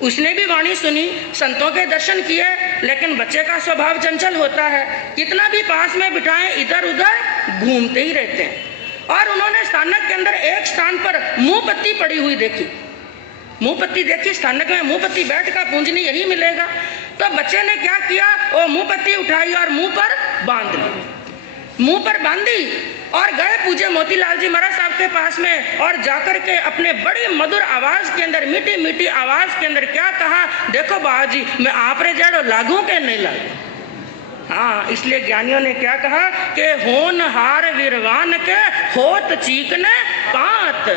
उसने भी वाणी सुनी, संतों के दर्शन किए, लेकिन बच्चे का स्वभाव चंचल होता है, कितना भी पास में बिठाएं इधर उधर घूमते ही रहते हैं। और उन्होंने स्थानक के अंदर एक स्थान पर मुंह पत्ती पड़ी हुई देखी, मुंह पत्ती देखी, स्थानक में मुंह पत्ती बैठ का पूंजनी यही मिलेगा। तो बच्चे ने क्या किया, वो मुंह पत्ती उठाई और मुंह पर बांध ली, मुंह पर बांधी, और गए पूज्य मोतीलाल जी महाराज साहब के पास में, और जाकर के अपने बड़ी मधुर आवाज के अंदर, मीठी मीठी आवाज के अंदर क्या कहा, देखो बाजी मैं आप रे जड़ो लागू के नहीं लागू। हाँ, इसलिए ज्ञानियों ने क्या कहा कि होनहार विरवान के होत चीकने पात।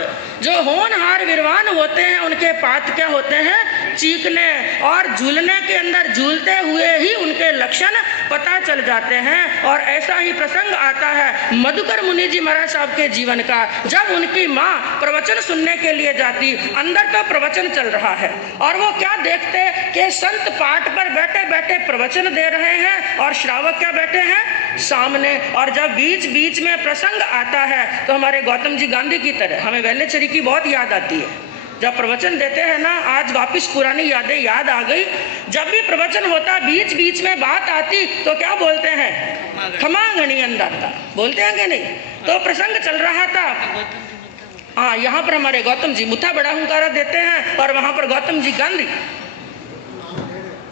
जो होनहार विरवान होते हैं उनके पात क्या होते हैं, चीकने, और झूलने के अंदर झूलते हुए ही उनके लक्षण पता चल जाते हैं। और ऐसा ही प्रसंग आता है मधुकर मुनि जी महाराज साहब के जीवन का, जब उनकी माँ प्रवचन सुनने के लिए जाती, अंदर तो प्रवचन चल रहा है, और वो क्या देखते कि संत पाठ पर बैठे बैठे प्रवचन दे रहे हैं और श्रावक क्या बैठे हैं सामने। और जब बीच बीच में प्रसंग आता है तो हमारे गौतम जी गांधी की तरह हमें वेल्लेचेरी की बहुत याद आती है। जब प्रवचन देते हैं ना, आज वापिस पुरानी यादें याद आ गई। जब भी प्रवचन होता, बीच बीच में बात आती तो क्या बोलते हैं, खमांगणी अंदाता बोलते हैं कि नहीं। तो प्रसंग चल रहा था, हाँ, यहाँ पर हमारे गौतम जी मुथा बड़ा हुंकारा देते हैं, और वहां पर गौतम जी गांधी।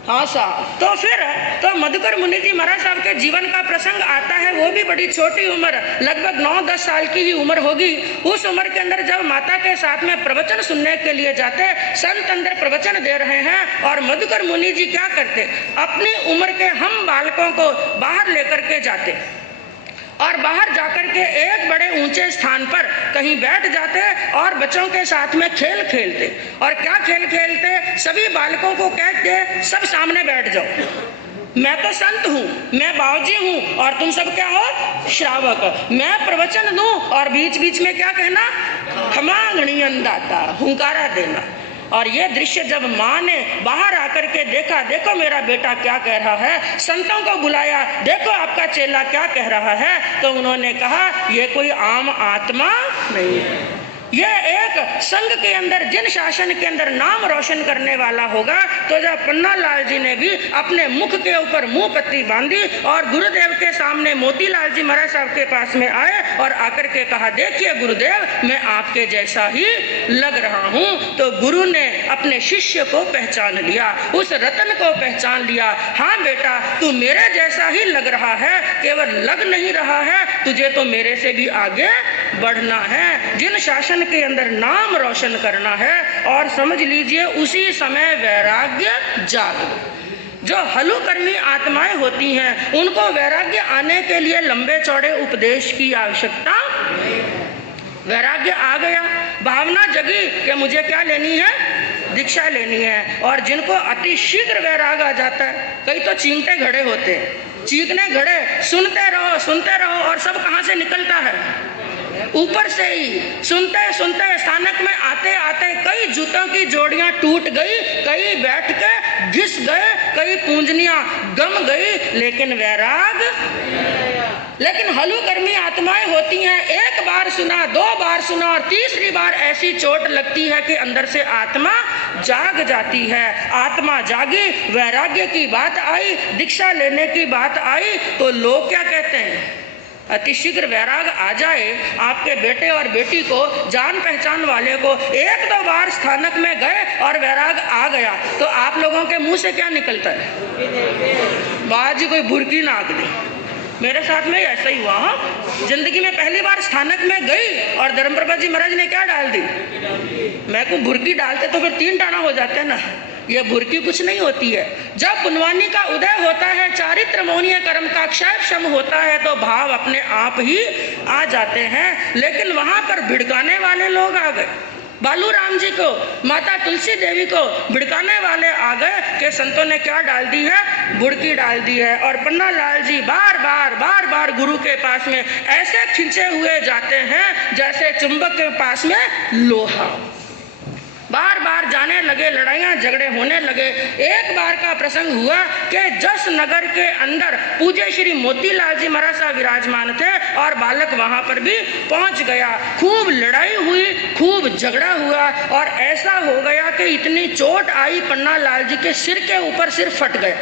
हाँ साहब, तो फिर तो मधुकर मुनि जी महाराज साहब के जीवन का प्रसंग आता है। वो भी बड़ी छोटी उम्र, लगभग 9-10 साल की ही उम्र होगी। उस उम्र के अंदर जब माता के साथ में प्रवचन सुनने के लिए जाते, संत अंदर प्रवचन दे रहे हैं, और मधुकर मुनि जी क्या करते, अपनी उम्र के हम बालकों को बाहर लेकर के जाते, और बाहर जाकर के एक बड़े ऊंचे स्थान पर कहीं बैठ जाते और बच्चों के साथ में खेल खेलते। और क्या खेल खेलते, सभी बालकों को कहते सब सामने बैठ जाओ, मैं तो संत हूँ, मैं बावजी हूँ, और तुम सब क्या हो, श्रावक। मैं प्रवचन दूं और बीच बीच में क्या कहना, खमांगणी अंदाता, हुंकारा देना। और ये दृश्य जब माँ ने बाहर आकर के देखा, देखो मेरा बेटा क्या कह रहा है, संतों को बुलाया, देखो आपका चेला क्या कह रहा है, तो उन्होंने कहा ये कोई आम आत्मा नहीं है, ये एक संघ के अंदर, जिन शासन के अंदर नाम रोशन करने वाला होगा। तो जब पन्नालाल जी ने भी अपने मुख के ऊपर मुंह पत्ती बांधी और गुरुदेव के सामने मोतीलाल जी महाराज साहब के पास में आए और आकर के कहा, देखिए गुरुदेव मैं आपके जैसा ही लग रहा हूँ। तो गुरु ने अपने शिष्य को पहचान लिया, उस रतन को पहचान लिया। हाँ बेटा, तू मेरे जैसा ही लग रहा है, केवल लग नहीं रहा है, तुझे तो मेरे से भी आगे बढ़ना है, जिन शासन के अंदर नाम रोशन करना है। और समझ लीजिए उसी समय वैराग्य जाग। जो हलुकर्मी आत्माएं होती हैं उनको वैराग्य आने के लिए लंबे चौड़े उपदेश की आवश्यकता, वैराग्य आ गया, भावना जगी कि मुझे क्या लेनी है, दीक्षा लेनी है। और जिनको अति शीघ्र वैराग आ जाता है, कई तो चींगते घड़े होते हैं, चीखने घड़े, सुनते रहो और सब कहाँ से निकलता है, ऊपर से ही। सुनते सुनते स्थानक में आते आते कई जूतों की जोड़ियां टूट गई, कई बैठ के घिस गए, कई पूंजनियां गम गई, लेकिन वैराग। लेकिन हलुकर्मी आत्माएं होती हैं, एक बार सुना, 2 बार सुना और तीसरी बार ऐसी चोट लगती है कि अंदर से आत्मा जाग जाती है। आत्मा जागी, वैराग्य की बात आई, दीक्षा लेने की बात आई, तो लोग क्या कहते हैं, अतिशीघ्र वैराग आ जाए आपके बेटे और बेटी को, जान पहचान वाले को, 1-2 बार स्थानक में गए और वैराग आ गया, तो आप लोगों के मुंह से क्या निकलता है, बाजी कोई भुरकी नाक दी। मेरे साथ में ऐसा ही हुआ। हाँ, जिंदगी में पहली बार स्थानक में गई और धर्मप्रभा जी महाराज ने क्या डाल दी, मैं को भुरकी डालते तो फिर 3 टाना हो जाते ना, ये भुरकी कुछ नहीं होती है। जब पुनवानी का उदय होता है, चारित्र मौनीय कर्म का क्षय क्षम होता है, तो भाव अपने आप ही आ जाते हैं। लेकिन वहां पर भिड़काने वाले लोग आ गए, बालूराम जी को, माता तुलसी देवी को भिड़काने वाले आ गए कि संतों ने क्या डाल दी है, बुड़की डाल दी है। और पन्ना लाल जी बार बार गुरु के पास में ऐसे खींचे हुए जाते हैं जैसे चुंबक के पास में लोहा। बार बार जाने लगे, लड़ाइयाँ झगड़े होने लगे। एक बार का प्रसंग हुआ कि जस नगर के अंदर पूज्य श्री मोतीलाल जी महाराज साहब विराजमान थे और बालक वहां पर भी पहुंच गया। खूब लड़ाई हुई, खूब झगड़ा हुआ और ऐसा हो गया कि इतनी चोट आई, पन्ना लाल जी के सिर के ऊपर सिर फट गया,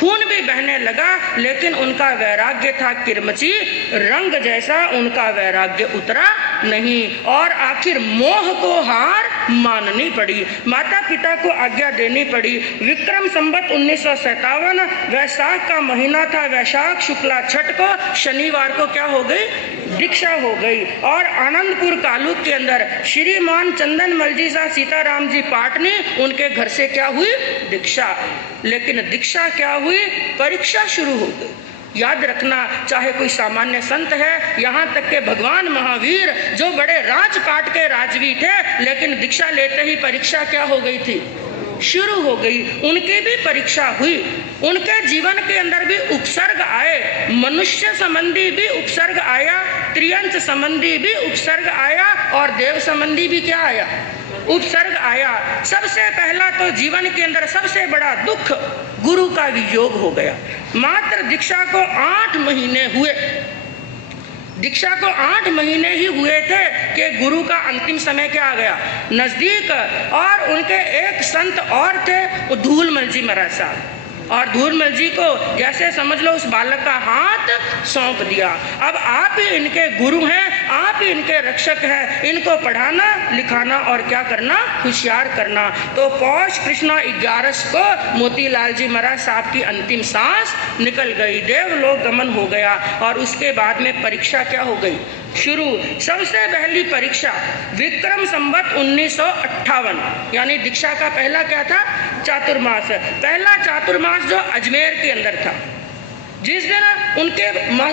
खून भी बहने लगा, लेकिन उनका वैराग्य था किरमची रंग जैसा, उनका वैराग्य उतरा नहीं और आखिर मोह को हार माननी पड़ी, माता पिता को आज्ञा देनी पड़ी। विक्रम संवत 1957 वैशाख का महीना था। वैशाख शुक्ला छठ को शनिवार को क्या हो गई, दीक्षा हो गई। और आनंदपुर तालुक के अंदर श्रीमान चंदन मलजी साहब सीताराम जी पाटनी, उनके घर से क्या हुई, दीक्षा। लेकिन दीक्षा क्या हुई, परीक्षा शुरू हो गई। याद रखना, चाहे कोई सामान्य संत है, यहाँ तक के भगवान महावीर जो बड़े राजपाट के राजवी थे, लेकिन दीक्षा लेते ही परीक्षा क्या हो गई थी, शुरू हो गई। उनकी भी परीक्षा हुई, उनके जीवन के अंदर भी उपसर्ग आए, मनुष्य संबंधी भी उपसर्ग आया, त्रियंच संबंधी भी उपसर्ग आया और देव संबंधी भी क्या आया, उपसर्ग आया। सबसे पहला तो जीवन के अंदर सबसे बड़ा दुख गुरु का वियोग हो गया। मात्र दीक्षा को 8 महीने हुए, दीक्षा को 8 महीने ही हुए थे कि गुरु का अंतिम समय क्या आ गया, नजदीक। और उनके एक संत और थे, वो धूलमल जी महाराज साहब, और धूलमल जी को जैसे समझ लो उस बालक का हाथ सौंप दिया। अब आप ही इनके गुरु हैं, आप ही इनके रक्षक हैं, इनको पढ़ाना लिखाना और क्या करना, होशियार करना। तो पौष कृष्णा 11 को मोतीलाल जी महाराज साहब की अंतिम सांस निकल गई, देवलोक गमन हो गया। और उसके बाद में परीक्षा क्या हो गई, शुरू। सबसे पहली परीक्षा विक्रम संवत 1958, यानी दीक्षा का पहला क्या था, चातुर्मास। पहला चातुर्मास जो अजमेर के अंदर था, जिस दिन उनके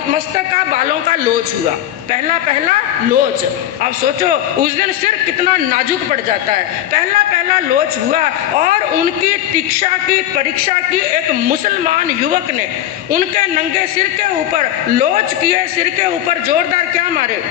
मस्तक का बालों का लोच हुआ, पहला लोच। अब सोचो उस दिन सिर कितना नाजुक पड़ जाता है, पहला लोच हुआ। और उनकी दीक्षा की परीक्षा की एक मुसलमान युवक ने उनके नंगे सिर के ऊपर लोच किए, सिर के ऊपर जोरदार क्या मारे,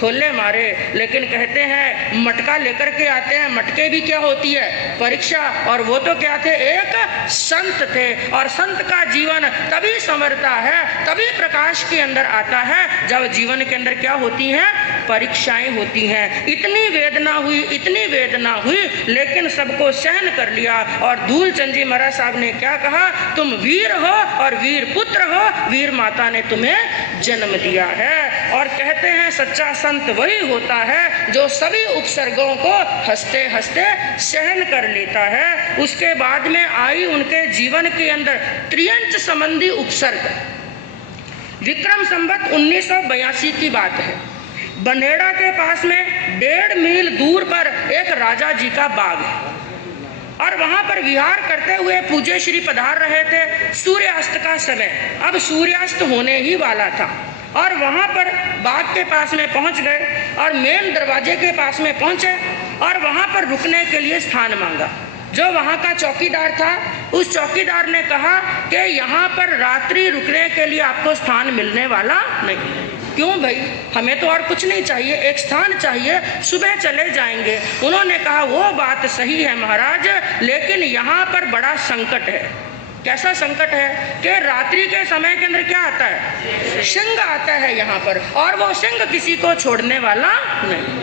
ठोले मारे। लेकिन कहते हैं मटका लेकर के आते हैं, मटके भी क्या होती है, परीक्षा। और वो तो क्या थे, एक संत थे। और संत का जीवन तभी संवरता है, तभी प्रकाश के अंदर आता है, जब जीवन के अंदर क्या होती हैं, परीक्षाएं होती हैं। इतनी वेदना हुई, लेकिन सबको सहन कर लिया। और धूलचंद जी महाराज साहब ने क्या कहा, तुम वीर हो और वीर पुत्र हो, वीर माता ने तुम्हें जन्म दिया है। और कहते हैं सच्चा संत वही होता है जो सभी उपसर्गों को हंसते हंसते सहन कर लेता है। उसके बाद में आई उनके जीवन के अंदर त्रियंच संबंधी उपसर्ग। विक्रम संवत 1982 की बात है। बनेड़ा के पास में 1.5 मील दूर पर एक राजा जी का बाग है और वहां पर विहार करते हुए पूज्य श्री पधार रहे थे। सूर्यास्त का समय, अब सूर्यास्त होने ही वाला था और वहां पर बाग के पास में पहुंच गए और मेन दरवाजे के पास में पहुंचे और वहां पर रुकने के लिए स्थान मांगा। जो वहाँ का चौकीदार था, उस चौकीदार ने कहा कि यहाँ पर रात्रि रुकने के लिए आपको स्थान मिलने वाला नहीं। क्यों भाई, हमें तो और कुछ नहीं चाहिए, एक स्थान चाहिए, सुबह चले जाएंगे। उन्होंने कहा वो बात सही है महाराज, लेकिन यहाँ पर बड़ा संकट है। कैसा संकट है कि रात्रि के समय के अंदर क्या आता है, सिंह आता है यहाँ पर, और वो सिंह किसी को छोड़ने वाला नहीं।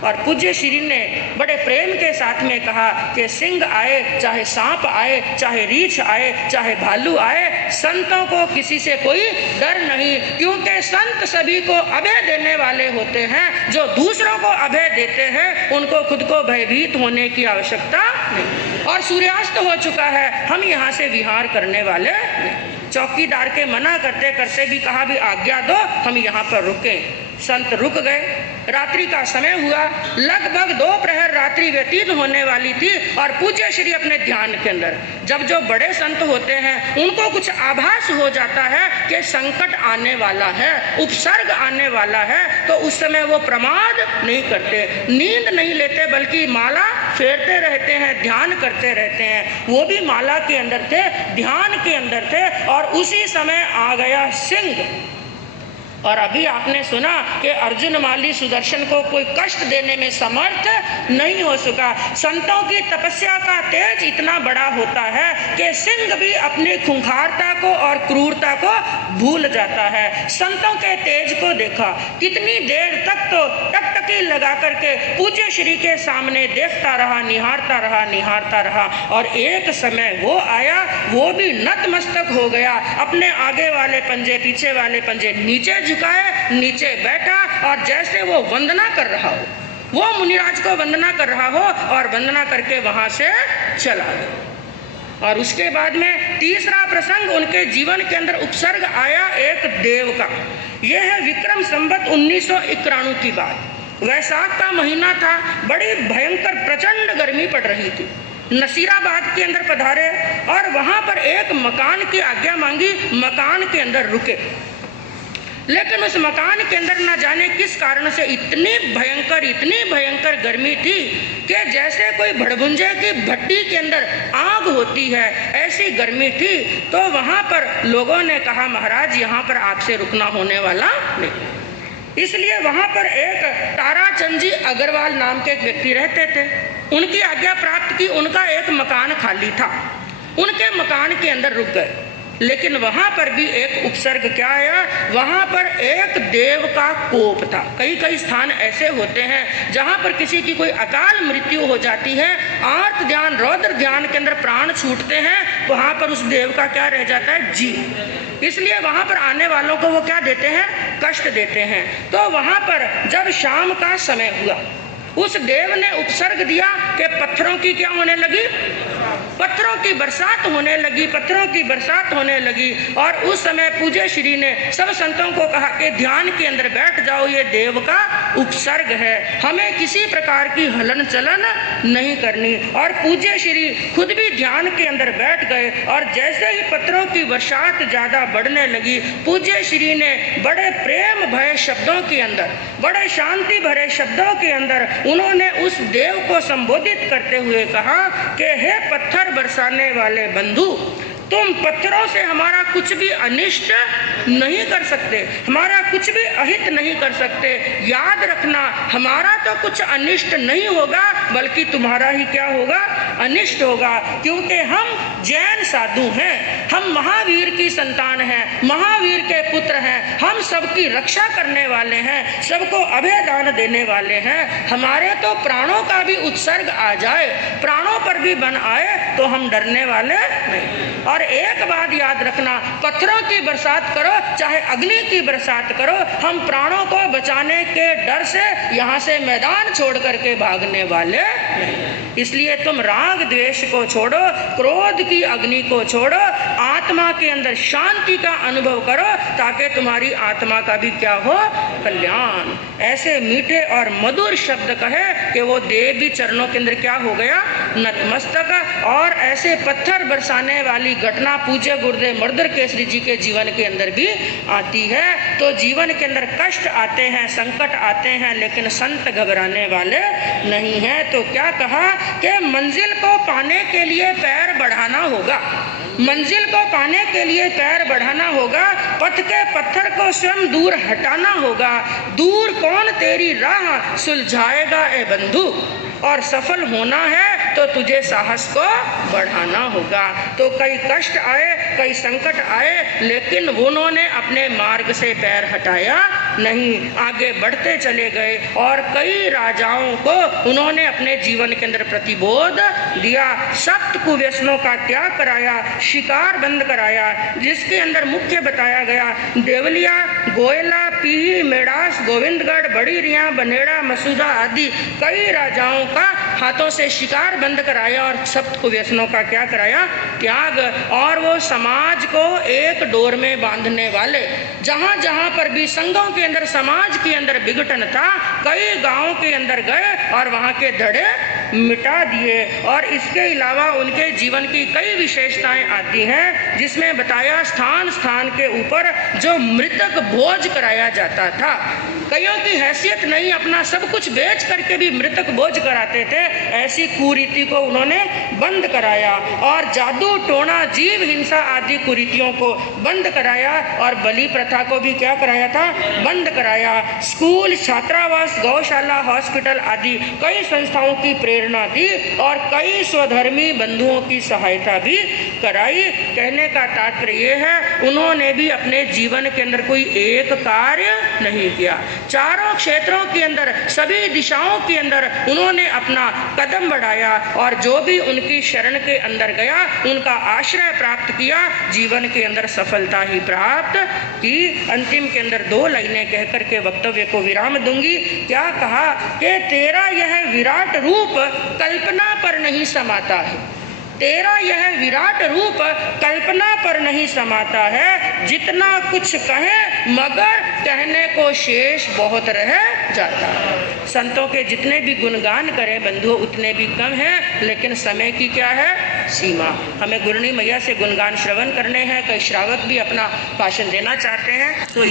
और पूज्य श्री ने बड़े प्रेम के साथ में कहा कि सिंह आए, चाहे सांप आए, चाहे रीछ आए, चाहे भालू आए, संतों को किसी से कोई डर नहीं, क्योंकि संत सभी को अभय देने वाले होते हैं। जो दूसरों को अभय देते हैं उनको खुद को भयभीत होने की आवश्यकता नहीं। और सूर्यास्त हो चुका है, हम यहाँ से विहार करने वाले नहीं। चौकीदार के मना करते करते भी कहा भी आज्ञा दो, हम यहाँ पर रुकें। संत रुक गए। रात्रि का समय हुआ, लगभग 2 प्रहर रात्रि व्यतीत होने वाली थी और पूज्य श्री अपने ध्यान के अंदर, जब जो बड़े संत होते हैं उनको कुछ आभास हो जाता है कि संकट आने वाला है, उपसर्ग आने वाला है, तो उस समय वो प्रमाद नहीं करते, नींद नहीं लेते, बल्कि माला फेरते रहते हैं, ध्यान करते रहते हैं। वो भी माला के अंदर थे, ध्यान के अंदर थे, और उसी समय आ गया सिंह। और अभी आपने सुना कि अर्जुन माली सुदर्शन को कोई कष्ट देने में समर्थ नहीं हो सका। संतों की तपस्या का तेज इतना बड़ा होता है कि सिंह भी अपनी खूंखारता को और क्रूरता को भूल जाता है। संतों के तेज को देखा, कितनी देर तक तो टकटकी लगा करके पूज्य श्री के सामने देखता रहा, निहारता रहा, और एक समय वो आया, वो भी नतमस्तक हो गया, अपने आगे वाले पंजे पीछे वाले पंजे नीचे झुकाए, नीचे बैठा, और जैसे वो वंदना कर रहा हो, वो मुनिराज को वंदना कर रहा हो, और वंदना करके वहां से चला गया। और उसके बाद में तीसरा प्रसंग उनके जीवन के अंदर उपसर्ग आया एक देव का। यह है विक्रम संवत 1991 की बात। वैसाख का महीना था, बड़ी भयंकर प्रचंड गर्मी पड़ रही थी। नसीराबाद के अंदर पधारे और वहां पर एक मकान की आज्ञा मांगी, मकान के अंदर रुके। लेकिन उस मकान के अंदर न जाने किस कारण से इतनी भयंकर गर्मी थी कि जैसे कोई भड़भुंजे की भट्टी के अंदर आग होती है, ऐसी गर्मी थी। तो वहां पर लोगों ने कहा, महाराज यहाँ पर आपसे रुकना होने वाला नहीं। इसलिए वहां पर एक ताराचंद जी अग्रवाल नाम के एक व्यक्ति रहते थे, उनकी आज्ञा प्राप्त की। उनका एक मकान खाली था, उनके मकान के अंदर रुक गए। लेकिन वहां पर भी एक उपसर्ग क्या आया, वहां पर एक देव का कोप था। कई स्थान ऐसे होते हैं जहां पर किसी की कोई अकाल मृत्यु हो जाती है, आर्त ध्यान रौद्र ध्यान के अंदर प्राण छूटते हैं, वहां पर उस देव का क्या रह जाता है, जीव। इसलिए वहां पर आने वालों को वो क्या देते हैं, कष्ट देते हैं। तो वहां पर जब शाम का समय हुआ, उस देव ने उपसर्ग दिया कि पत्थरों की क्या होने लगी, पत्थरों की बरसात होने लगी, पत्थरों की बरसात होने लगी। और उस समय पूज्य श्री ने सब संतों को कहा कि ध्यान के अंदर बैठ जाओ, ये देव का उपसर्ग है, हमें किसी प्रकार की हलन चलन नहीं करनी। और पूज्य श्री खुद भी ध्यान के अंदर बैठ गए, और जैसे ही पत्थरों की बरसात ज्यादा बढ़ने लगी, पूज्य श्री ने बड़े प्रेम भरे शब्दों के अंदर, बड़े शांति भरे शब्दों के अंदर उन्होंने उस देव को संबोधित करते हुए कहा कि हे पत्थर बरसाने वाले बंधु, तुम पत्थरों से हमारा कुछ भी अनिष्ट नहीं कर सकते, हमारा कुछ भी अहित नहीं कर सकते। याद रखना, हमारा तो कुछ अनिष्ट नहीं होगा, बल्कि तुम्हारा ही क्या होगा, अनिष्ट होगा। क्योंकि हम जैन साधु हैं, हम महावीर की संतान हैं, महावीर के पुत्र हैं, हम सबकी रक्षा करने वाले हैं, सबको अभय दान देने वाले हैं। हमारे तो प्राणों का भी उत्सर्ग आ जाए, प्राणों पर भी बन आए, तो हम डरने वाले नहीं। और एक बात याद रखना, पत्थरों की बरसात करो चाहे अग्नि की बरसात करो, हम प्राणों को बचाने के डर से यहाँ से मैदान छोड़ करके भागने वाले नहीं। इसलिए तुम राग द्वेष को छोड़ो, क्रोध की अग्नि को छोड़ो, आत्मा के अंदर शांति का अनुभव करो, ताकि तुम्हारी आत्मा का भी क्या हो, कल्याण। ऐसे मीठे और मधुर शब्द कहे कि वो देव भी चरणों के अंदर क्या हो गया, नतमस्तक। और ऐसे पत्थर बरसाने वाली घटना पूज्य गुरुदेव मर्दर केसरी जी के जीवन के अंदर भी आती है। तो जीवन के अंदर कष्ट आते हैं, संकट आते हैं, लेकिन संत घबराने वाले नहीं हैं। तो क्या कहा कि मंजिल को पाने के लिए पैर बढ़ाना होगा, मंजिल को पाने के लिए पैर बढ़ाना होगा, पथ के पत्थर को स्वयं दूर हटाना होगा। दूर कौन तेरी राह सुलझाएगा ए बंधु, और सफल होना है तो तुझे साहस को बढ़ाना होगा। तो कई कष्ट आए, कई संकट आए, लेकिन उन्होंने अपने मार्ग से पैर हटाया नहीं, आगे बढ़ते चले गए। और कई राजाओं को उन्होंने अपने जीवन के अंदर प्रतिबोध दिया, सप्त कुव्यसनों का त्याग कराया, शिकार बंद कराया, जिसके अंदर मुख्य बताया गया देवलिया, गोयला, पीही, मेड़ास, गोविंदगढ़, बड़ी रिया, बनेड़ा, मसूदा आदि कई राजाओं का हाथों से शिकार बंद कराया और सब कुव्यसनों का क्या कराया, त्याग। और वो समाज को एक डोर में बांधने वाले, जहाँ जहाँ पर भी संघों के अंदर, समाज के अंदर विघटन था, कई गांवों के अंदर गए और वहाँ के धड़े मिटा दिए। और इसके अलावा उनके जीवन की कई विशेषताएं आती हैं, जिसमें बताया स्थान स्थान के ऊपर जो मृतक भोज कराया जाता था। कईयों की हैसियत नहीं, अपना सब कुछ बेच करके भी मृतक भोज कराते थे। ऐसी कुरीति को उन्होंने बंद कराया और जादू टोना जीव हिंसा आदि कुरीतियों को बंद कराया और बलि प्रथा को भी क्या कराया था, बंद कराया। स्कूल, छात्रावास, गौशाला, हॉस्पिटल आदि कई संस्थाओं की प्रेरणा दी और कई स्वधर्मी बंधुओं की सहायता भी कराई। कहने का तात्पर्य ये है, उन्होंने भी अपने जीवन के अंदर कोई एक कार्य नहीं किया। चारों क्षेत्रों के अंदर, सभी दिशाओं के अंदर उन्होंने अपना कदम बढ़ाया और जो भी उनकी शरण के अंदर गया उनका आश्रय प्राप्त किया, जीवन के अंदर सफलता ही प्राप्त की। अंतिम के अंदर 2 लाइनें कह करके वक्तव्य को विराम दूंगी। क्या कहा कि तेरा यह विराट रूप कल्पना पर नहीं समाता है, तेरा यह विराट रूप कल्पना पर नहीं समाता है। जितना कुछ कहें मगर कहने को शेष बहुत रह जाता है। संतों के जितने भी गुणगान करें बंधुओं उतने भी कम हैं, लेकिन समय की क्या है, सीमा। हमें गुरनी मैया से गुणगान श्रवण करने हैं। कई श्रावक भी अपना भाषण देना चाहते हैं तो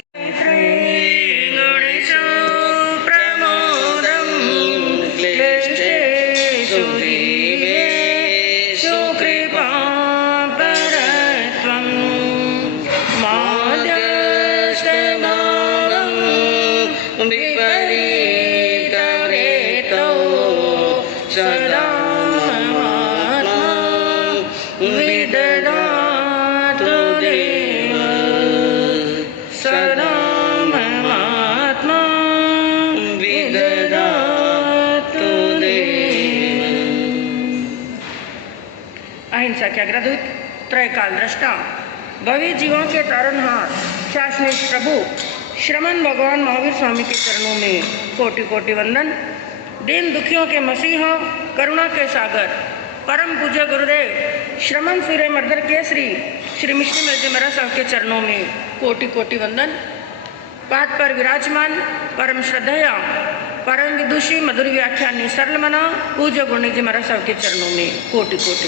सत्याग्रहदूत, त्रयकाल दृष्टा, भवी जीवों के तारणहार, शासनिक प्रभु श्रमण भगवान महावीर स्वामी के चरणों में कोटि कोटि वंदन। दीन दुखियों के मसीहा, करुणा के सागर, परम पूज्य गुरुदेव श्रमण सूर्य मर्दर केसरी श्री मिश्री मिर्जी महाराज साहब के चरणों में कोटि कोटि वंदन। पाठ पर विराजमान परम श्रद्धेया, परम विदुषी, मधुर व्याख्यानी, सरल मना पूज्य गुरुजी महाराज साहब के चरणों में कोटि कोटि